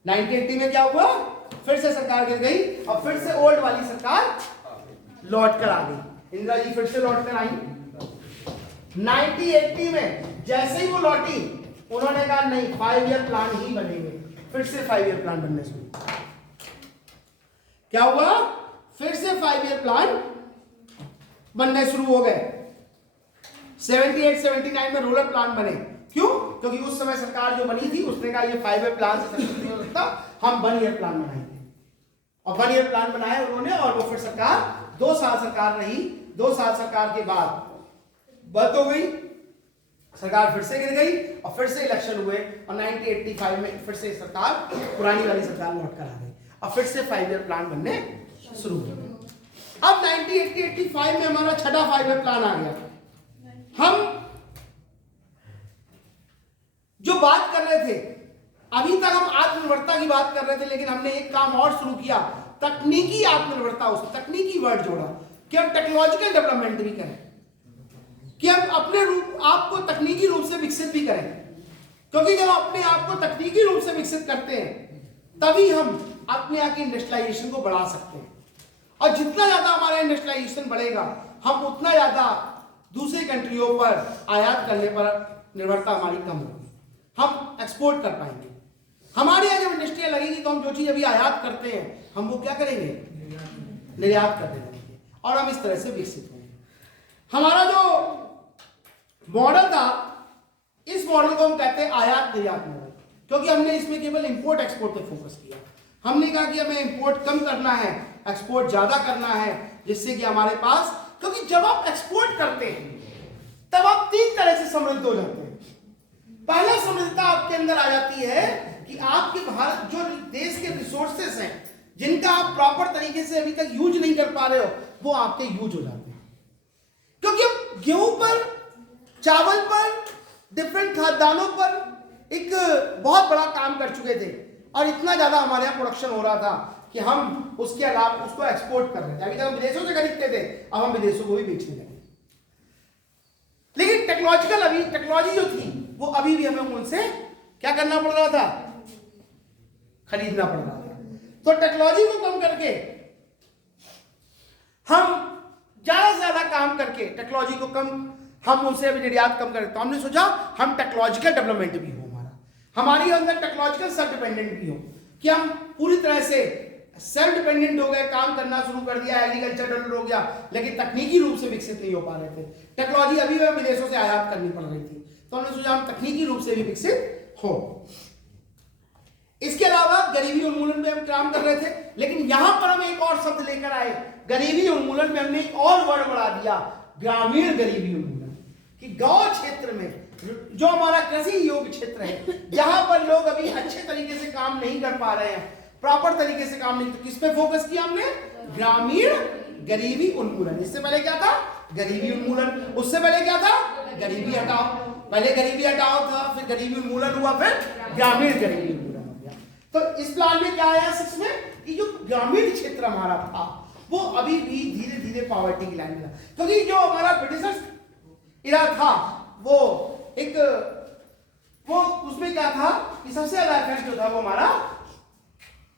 1980 में क्या हुआ, फिर से सरकार गिर गई और फिर से ओल्ड वाली सरकार लौट कर आ गई। इंदिरा जी फिर से लौट कर आई। 1980 में जैसे ही वो लौटी उन्होंने कहा नहीं 5 ईयर प्लान ही बनेंगे। फिर से 5 ईयर प्लान बनने शुरू। क्या हुआ, फिर से 5 ईयर प्लान बनने शुरू हो गए। 78-79 में रोलर प्लान बने। क्यों? क्योंकि उस समय सरकार जो बनी थी उसने कहा ये 5 ईयर प्लान से सक्सेस नहीं हो सकता, हम 1 ईयर प्लान बनाएंगे। और 1 ईयर प्लान बनाया उन्होंने, और वो फिर सरकार 2 साल सरकार रही। 2 साल सरकार के बाद बंद हो गई, सरकार फिर से गिर गई और फिर से इलेक्शन हुए और 1985 में फिर से सरकार पुरानी वाली सरकार लौट कर आ गई और फिर से 5 ईयर प्लान बनने शुरू हो गए। अब 1980-85 में हमारा छठा 5 ईयर प्लान आ गया। हम जो बात कर रहे थे, अभी तक हम आत्मनिर्भरता की बात कर रहे थे, लेकिन हमने एक काम और शुरू किया, तकनीकी आत्मनिर्भरता। उस तकनीकी वर्ड जोड़ा कि हम टेक्नोलॉजिकल डेवलपमेंट भी करें, कि हम अपने रूप आपको तकनीकी रूप से विकसित भी करें। क्योंकि जब अपने आप को तकनीकी रूप से विकसित करते हैं तभी हम अपने यहाँ की इंडस्ट्रियलाइजेशन को बढ़ा सकते हैं। और जितना ज्यादा हमारा इंडस्ट्रियलाइजेशन बढ़ेगा, हम उतना ज्यादा दूसरी कंट्रियों पर आयात करने पर निर्भरता हमारी कम होगी, हम एक्सपोर्ट कर पाएंगे। हमारे यहाँ जब इंडस्ट्रियल लगेगी तो हम जो चीज अभी आयात करते हैं हम वो क्या करेंगे, निर्यात करने लगेंगे, और हम इस तरह से विकसित होंगे। हमारा जो मॉडल था, इस मॉडल को हम कहते हैं आयात निर्यात मॉडल, क्योंकि हमने इसमें केवल इंपोर्ट एक्सपोर्ट पे फोकस किया। हमने कहा कि हमें इंपोर्ट कम करना है, एक्सपोर्ट ज्यादा करना है, जिससे कि हमारे पास, क्योंकि जब आप एक्सपोर्ट करते हैं तब आप 3 तरह से समृद्ध हो जाते हैं। पहला समृद्धता आपके अंदर आ जाती है कि आपके भारत जो देश के रिसोर्सेस हैं जिनका आप प्रॉपर तरीके से अभी तक यूज नहीं कर पा रहे हो, वो आपके यूज हो जाते हैं। क्योंकि हम गेहूं पर, चावल पर, डिफरेंट खाद्यान्नों पर एक बहुत बड़ा काम कर चुके थे और इतना ज्यादा हमारे यहाँ प्रोडक्शन हो रहा था कि हम उसके अलावा उसको एक्सपोर्ट कर रहे थे। अभी तक हम विदेशों से खरीदते थे, अब हम विदेशों को भी बेचने लगे। लेकिन टेक्नोलॉजी जो थी वो अभी भी हमें उनसे क्या करना पड़ रहा था, खरीदना पड़ रहा था। तो टेक्नोलॉजी को कम करके हम ज्यादा से ज्यादा काम करके टेक्नोलॉजी को कम, हम उनसे अभी निर्यात कम करें। तो हमने सोचा हम टेक्नोलॉजिकल डेवलपमेंट भी हो, हमारी अंदर टेक्नोलॉजिकल सेल्फ डिपेंडेंट भी हो, कि हम पूरी तरह से सेल्फ डिपेंडेंट हो गए, काम करना शुरू कर दिया, एग्रीकल्चर डेवलप हो गया, लेकिन तकनीकी रूप से विकसित नहीं हो पा रहे थे। टेक्नोलॉजी अभी भी विदेशों से आयात करनी पड़ रही थी। तो हमने सोचा हम तकनीकी रूप से भी विकसित हो। इसके अलावा गरीबी उन्मूलन में हम काम कर रहे थे, लेकिन यहां पर हम एक और शब्द लेकर आए। गरीबी उन्मूलन में हमने एक और वर्ड बढ़ा दिया, ग्रामीण गरीबी उन्मूलन, कि गांव क्षेत्र में जो हमारा कृषि योग्य क्षेत्र है, जहां पर लोग अभी अच्छे तरीके से काम नहीं कर पा रहे हैं, प्रॉपर तरीके से काम नहीं, तो किस पे फोकस किया हमने, ग्रामीण गरीबी उन्मूलन। इससे पहले क्या था, गरीबी उन्मूलन, उससे पहले क्या था, गरीबी हटाओ। पहले गरीबी हटाओ था, फिर गरीबी उन्मूलन हुआ, फिर ग्रामीण गरीबी उन्मूलन हो गया। तो इस प्लान में क्या आया इसमें, कि जो ग्रामीण क्षेत्र हमारा था वो अभी भी धीरे धीरे पॉवर्टी की लाइन था। क्योंकि जो हमारा ब्रिटिशर्स इरा था वो उसमें क्या था कि सबसे ज्यादा इफेक्ट जो था वो हमारा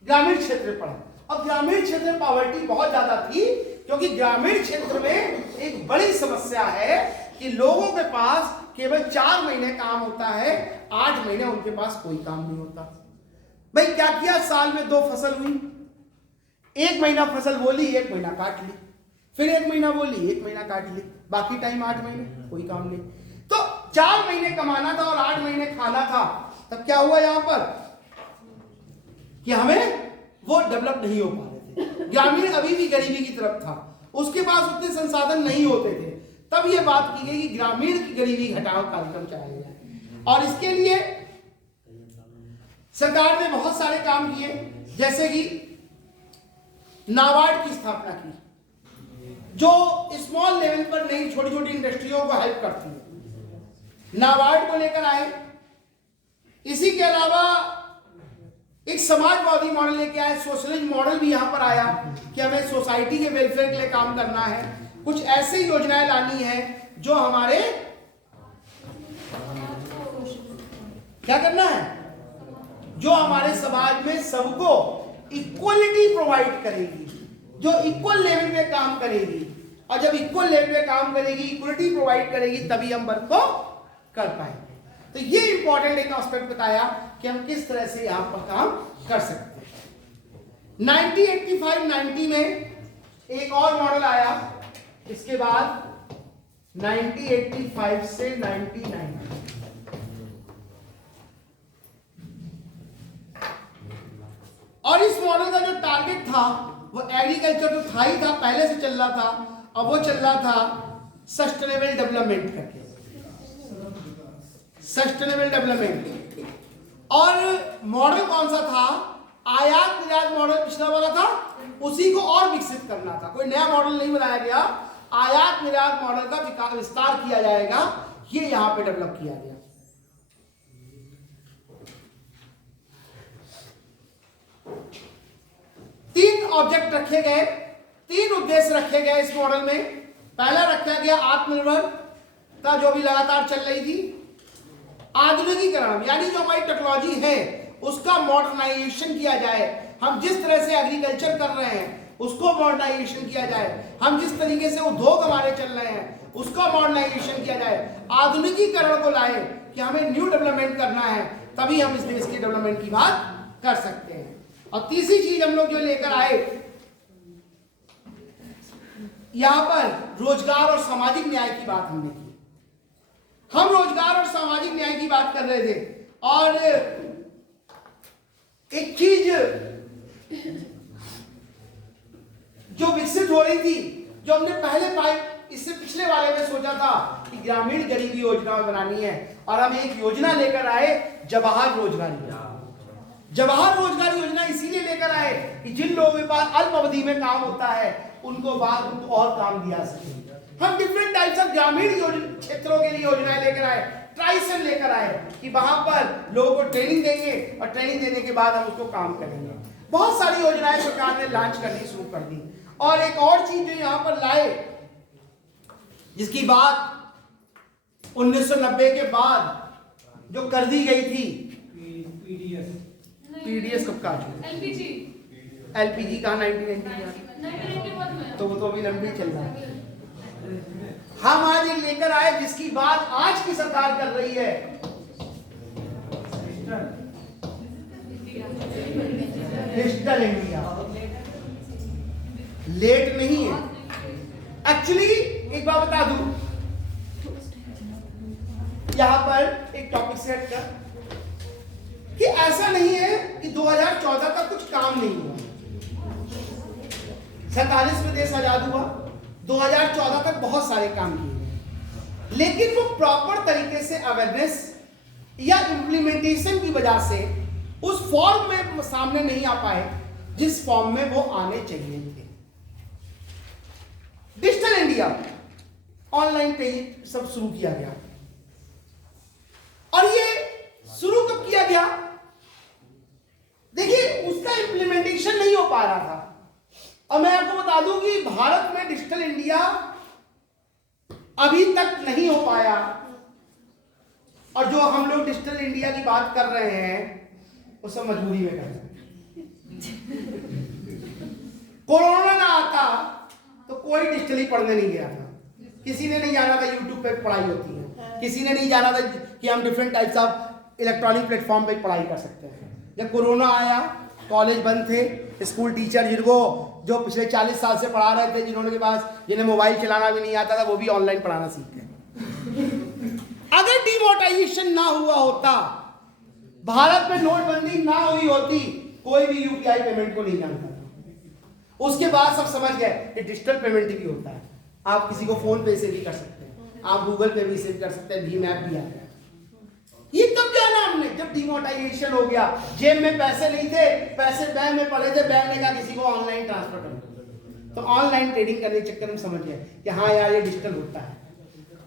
ग्रामीण क्षेत्र पर पड़ा। अब ग्रामीण क्षेत्र में पॉवर्टी बहुत ज्यादा थी, क्योंकि ग्रामीण क्षेत्र में एक बड़ी समस्या है कि लोगों के पास केवल 4 महीने काम होता है, 8 महीने उनके पास कोई काम नहीं होता। भाई क्या किया, साल में 2 फसल हुई, 1 महीना फसल बोली, 1 महीना काट ली, फिर 1 महीना बोली, 1 महीना काट ली, बाकी टाइम 8 महीने कोई काम नहीं। तो 4 महीने कमाना था और 8 महीने खाना था। तब क्या हुआ यहां पर कि हमें वो डेवलप नहीं हो पा रहे थे, ग्रामीण अभी भी गरीबी की तरफ था, उसके पास उतने संसाधन नहीं होते थे। तब ये बात की गई कि ग्रामीण की गरीबी घटाओ कार्यक्रम चलाया जाए, और इसके लिए सरकार ने बहुत सारे काम किए, जैसे कि नाबार्ड की स्थापना की, जो स्मॉल लेवल पर नई छोटी छोटी इंडस्ट्रियों को हेल्प करती है, नाबार्ड को लेकर आए। इसी के अलावा एक समाजवादी मॉडल लेके आए, सोशलिस्ट मॉडल भी यहां पर आया कि हमें सोसाइटी के वेलफेयर के लिए काम करना है, कुछ ऐसी योजनाएं लानी है जो हमारे क्या करना है, जो हमारे समाज में सबको इक्वलिटी प्रोवाइड करेगी, जो इक्वल लेवल पे काम करेगी, और जब इक्वल लेवल पे काम करेगी, इक्वलिटी प्रोवाइड करेगी, तभी हम वर्क को कर पाएंगे। तो ये इंपॉर्टेंट एक एस्पेक्ट बताया कि हम किस तरह से यहां पर काम कर सकते हैं। 1985-90 में एक और मॉडल आया, इसके बाद 1985 से 1990 और इस मॉडल का जो टारगेट था वो एग्रीकल्चर तो था ही था, पहले से चल रहा था, अब वो चल रहा था सस्टेनेबल डेवलपमेंट करके, सस्टेनेबल डेवलपमेंट। और मॉडल कौन सा था, आयात निर्यात मॉडल पिछला वाला था, उसी को और विकसित करना था, कोई नया मॉडल नहीं बनाया गया, आयात निर्यात मॉडल का विस्तार किया जाएगा, ये यहां पे डेवलप किया गया। तीन ऑब्जेक्ट रखे गए, 3 उद्देश्य रखे गए इस मॉडल में। पहला रखा गया आत्मनिर्भरता, जो भी लगातार चल रही थी, आधुनिकीकरण, यानी जो हमारी टेक्नोलॉजी है उसका मॉडर्नाइजेशन किया जाए, हम जिस तरह से एग्रीकल्चर कर रहे हैं उसको मॉडर्नाइजेशन किया जाए, हम जिस तरीके से उद्योग हमारे चल रहे हैं उसका मॉडर्नाइजेशन किया जाए, आधुनिकीकरण को लाए कि हमें न्यू डेवलपमेंट करना है, तभी हम इस देश की डेवलपमेंट की बात कर सकते हैं। और तीसरी चीज हम लोग जो लेकर आए यहां पर रोजगार और सामाजिक न्याय की बात हमने की। हम रोजगार और सामाजिक न्याय की बात कर रहे थे, और एक चीज जो विकसित हो रही थी, जो हमने पहले पाई, इससे पिछले वाले में सोचा था कि ग्रामीण गरीबी योजना बनानी है, और हम एक योजना लेकर आए, जवाहर रोजगार योजना। जवाहर रोजगार योजना इसीलिए लेकर आए कि जिन लोगों के पास अल्प अवधि में काम होता है उनको उनको और काम दिया सके। हम डिफरेंट टाइप्स ऑफ ग्रामीण क्षेत्रों के लिए योजनाएं लेकर आए, ट्राइसन लेकर आए कि वहां पर लोगों को ट्रेनिंग देंगे, और ट्रेनिंग देने के बाद हम उसको काम करेंगे। बहुत सारी योजनाएं सरकार ने लॉन्च करनी शुरू कर दी। और एक और चीज जो यहां पर लाए, जिसकी बात 1990 के बाद जो कर दी गई थी, पीडीएस कब का, एलपीजी का 1990, तो वो तो अभी लंबी चल रहा है। हम आज एक लेकर आए जिसकी बात आज की सरकार कर रही है, डिजिटल इंडिया। लेट नहीं है एक्चुअली। एक बात बता दूं, यहां पर एक टॉपिक सेट कर कि ऐसा नहीं है कि 2014 तक कुछ काम नहीं हुआ। 47 में देश आजाद हुआ, 2014 तक बहुत सारे काम किए गए, लेकिन वो प्रॉपर तरीके से अवेयरनेस या इम्प्लीमेंटेशन की वजह से उस फॉर्म में सामने नहीं आ पाए जिस फॉर्म में वो आने चाहिए थे। डिजिटल इंडिया, ऑनलाइन पे सब शुरू किया गया, और ये शुरू कब किया गया? देखिए, उसका इम्प्लीमेंटेशन नहीं हो पा रहा था। और मैं आपको बता दूं कि भारत में डिजिटल इंडिया अभी तक नहीं हो पाया, और जो हम लोग डिजिटल इंडिया की बात कर रहे हैं वो सब मजबूरी में कर रहे हैं। कोरोना ना आता तो कोई डिजिटली पढ़ने नहीं गया था, किसी ने नहीं जाना था यूट्यूब पे पढ़ाई होती है, किसी ने नहीं जाना था कि हम different types of electronic platform पे पढ़ाई कर सकते हैं। जब कोरोना आया, कॉलेज बंद थे, स्कूल टीचर जिनको जो पिछले 40 साल से पढ़ा रहे थे, जिन्होंने के पास जिन्हें मोबाइल चलाना भी नहीं आता था, वो भी ऑनलाइन पढ़ाना सीख गए। अगर डिमोनेटाइजेशन ना हुआ होता, भारत में नोटबंदी ना हुई होती, कोई भी यूपीआई पेमेंट को नहीं जानता था। उसके बाद सब समझ गए कि डिजिटल पेमेंट भी होता है। आप किसी को फोन पे से भी कर सकते हैं, आप गूगल पे भी से कर सकते हैं, भीम ऐप भी आ गया। ये कब जाना हमने? जब डिमोनेटाइजेशन हो गया, जेब में पैसे नहीं थे, पैसे बैंक में पड़े थे, बैंक ने कहा किसी को ऑनलाइन ट्रांसफर करो, तो ऑनलाइन ट्रेडिंग करने के चक्कर में समझ गए कि हाँ यार ये डिजिटल होता है।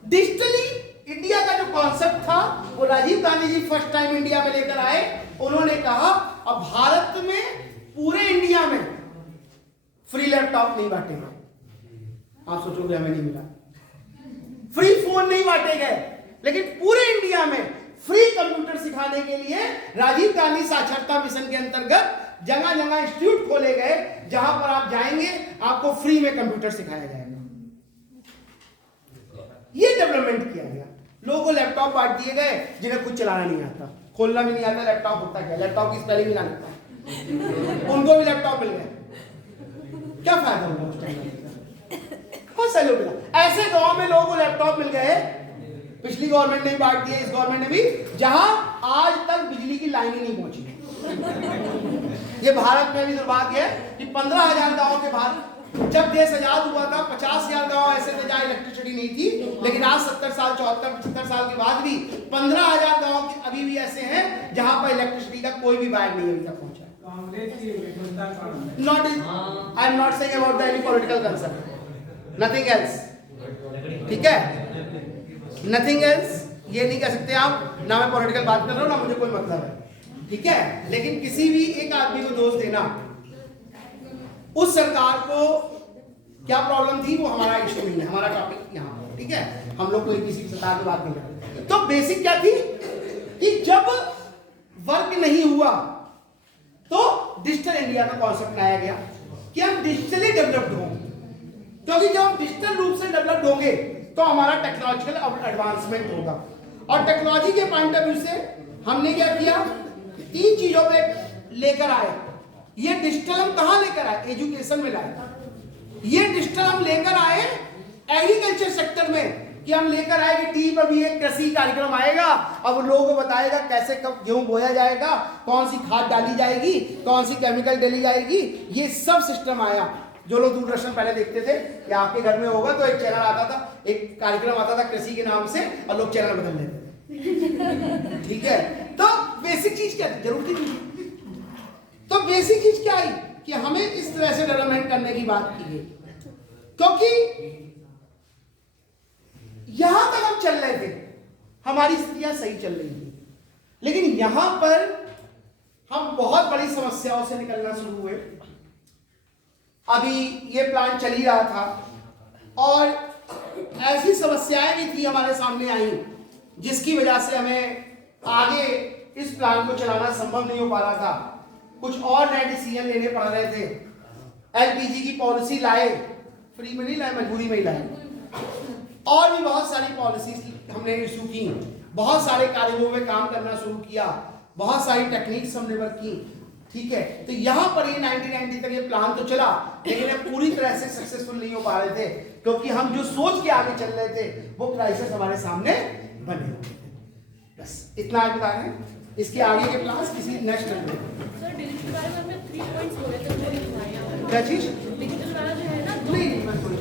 डिजिटली इंडिया का जो कॉन्सेप्ट था वो Rajiv Gandhi ji first time India में लेकर आए। उन्होंने कहा अब भारत में पूरे इंडिया में फ्री लैपटॉप नहीं बांटेंगे। आप सोचोगे हमें नहीं मिला, फ्री फोन नहीं बांटे गए, लेकिन पूरे इंडिया में फ्री कंप्यूटर सिखाने के लिए राजीव गांधी साक्षरता मिशन के अंतर्गत जगह जगह इंस्टीट्यूट खोले गए, जहां पर आप जाएंगे आपको फ्री में कंप्यूटर सिखाया जाएगा। ये डेवलपमेंट किया गया। लोगों को लैपटॉप बांट दिए गए जिन्हें कुछ चलाना नहीं आता, खोलना भी नहीं आता, लैपटॉप होता क्या, लैपटॉप की स्पेलिंग भी ना आता, उनको भी लैपटॉप मिल गया। क्या फायदा होगा उस टाइम? बहुत सारे लोग ऐसे गांव में लोगों को लैपटॉप मिल गए, पिछली गवर्नमेंट ने भी बांट दिया, इस गवर्नमेंट ने भी, जहां आज तक बिजली की लाइन ही नहीं पहुंची। ये भारत में भी दुर्भाग्य है कि 15,000 गांवों के भारत, जब देश आजाद हुआ था 50,000 गांव ऐसे थे जहां इलेक्ट्रिसिटी नहीं थी, लेकिन आज 70 साल 74 75 साल के बाद भी 15,000 गांव अभी भी ऐसे हैं जहां पर इलेक्ट्रिसिटी का कोई भी वायर नहीं अभी तक पहुंचा। Not in, I am not saying about the any political concern, nothing else, ठीक है, nothing else, ये नहीं कह सकते आप, ना मैं पॉलिटिकल बात कर रहा हूँ ना मुझे कोई मतलब है, ठीक है, लेकिन किसी भी एक आदमी को दोष देना, उस सरकार को क्या प्रॉब्लम थी वो हमारा इश्यू नहीं है, हमारा टॉपिक यहाँ पर, ठीक है, हम लोग कोई किसी सरकार की बात नहीं करते। तो बेसिक क्या थी कि जब वर्क नहीं हुआ तो डिजिटल इंडिया का कॉन्सेप्ट लाया गया कि हम डिजिटली डेवलप्ड होंगे, क्योंकि जब हम डिजिटल रूप से डेवलप्ड होंगे तो हमारा टेक्नोलॉजिकल एडवांसमेंट होगा। और टेक्नोलॉजी के पॉइंट ऑफ व्यू से हमने क्या किया, 3 चीजों पे लेकर आए। ये डिजिटल हम कहां लेकर आए? एजुकेशन में लाए। ये डिजिटल हम लेकर आए एग्रीकल्चर सेक्टर में, कि हम लेकर आए कि टीवी पर भी एक कृषि कार्यक्रम आएगा, अब लोगों को बताएगा कैसे कब गेहूं बोया जाएगा, कौन सी खाद डाली जाएगी, कौन सी केमिकल डाली जाएगी, ये सब सिस्टम आया। जो लोग दूरदर्शन पहले देखते थे, या आपके घर में होगा तो एक चैनल आता था, एक कार्यक्रम आता था कृषि के नाम से, और लोग चैनल बदल लेते थे, ठीक है। तो बेसिक चीज क्या थी, जरूरत थी। तो बेसिक चीज क्या आई कि हमें इस तरह से डेवलपमेंट करने की बात की गई, क्योंकि यहां तक हम चल रहे थे, हमारी स्थितियां सही चल रही थी, लेकिन यहां पर हम बहुत बड़ी समस्याओं से निकलना शुरू हुए। अभी ये प्लान चल ही रहा था और ऐसी समस्याएं भी थी हमारे सामने आई, जिसकी वजह से हमें आगे इस प्लान को चलाना संभव नहीं हो पा रहा था। कुछ और नए डिसीजन लेने पड़ रहे थे। एलपीजी की पॉलिसी लाए, फ्री में नहीं लाए, मजबूरी में ही लाए। और भी बहुत सारी पॉलिसीज हमने इशू की, बहुत सारे कार्यों में काम करना शुरू किया, बहुत सारी टेक्निक्स हमने वर्क की, ठीक है। तो यहाँ पर ये 1990 तक ये प्लान तो चला, लेकिन ये पूरी तरह से सक्सेसफुल नहीं हो पा रहे थे, क्योंकि हम जो सोच के आगे चल रहे थे वो क्राइसिस हमारे सामने बने हुए थे। बस इतना आज बता रहे हैं, इसके आगे के प्लान्स किसी नेक्स्ट में। सर डिजिटल वाले में 3 पॉइंट्स हो रहे थे, वो नहीं हुआ। क्या चीज? डिजिटल वाला जो है ना, नहीं मैं थोड़ी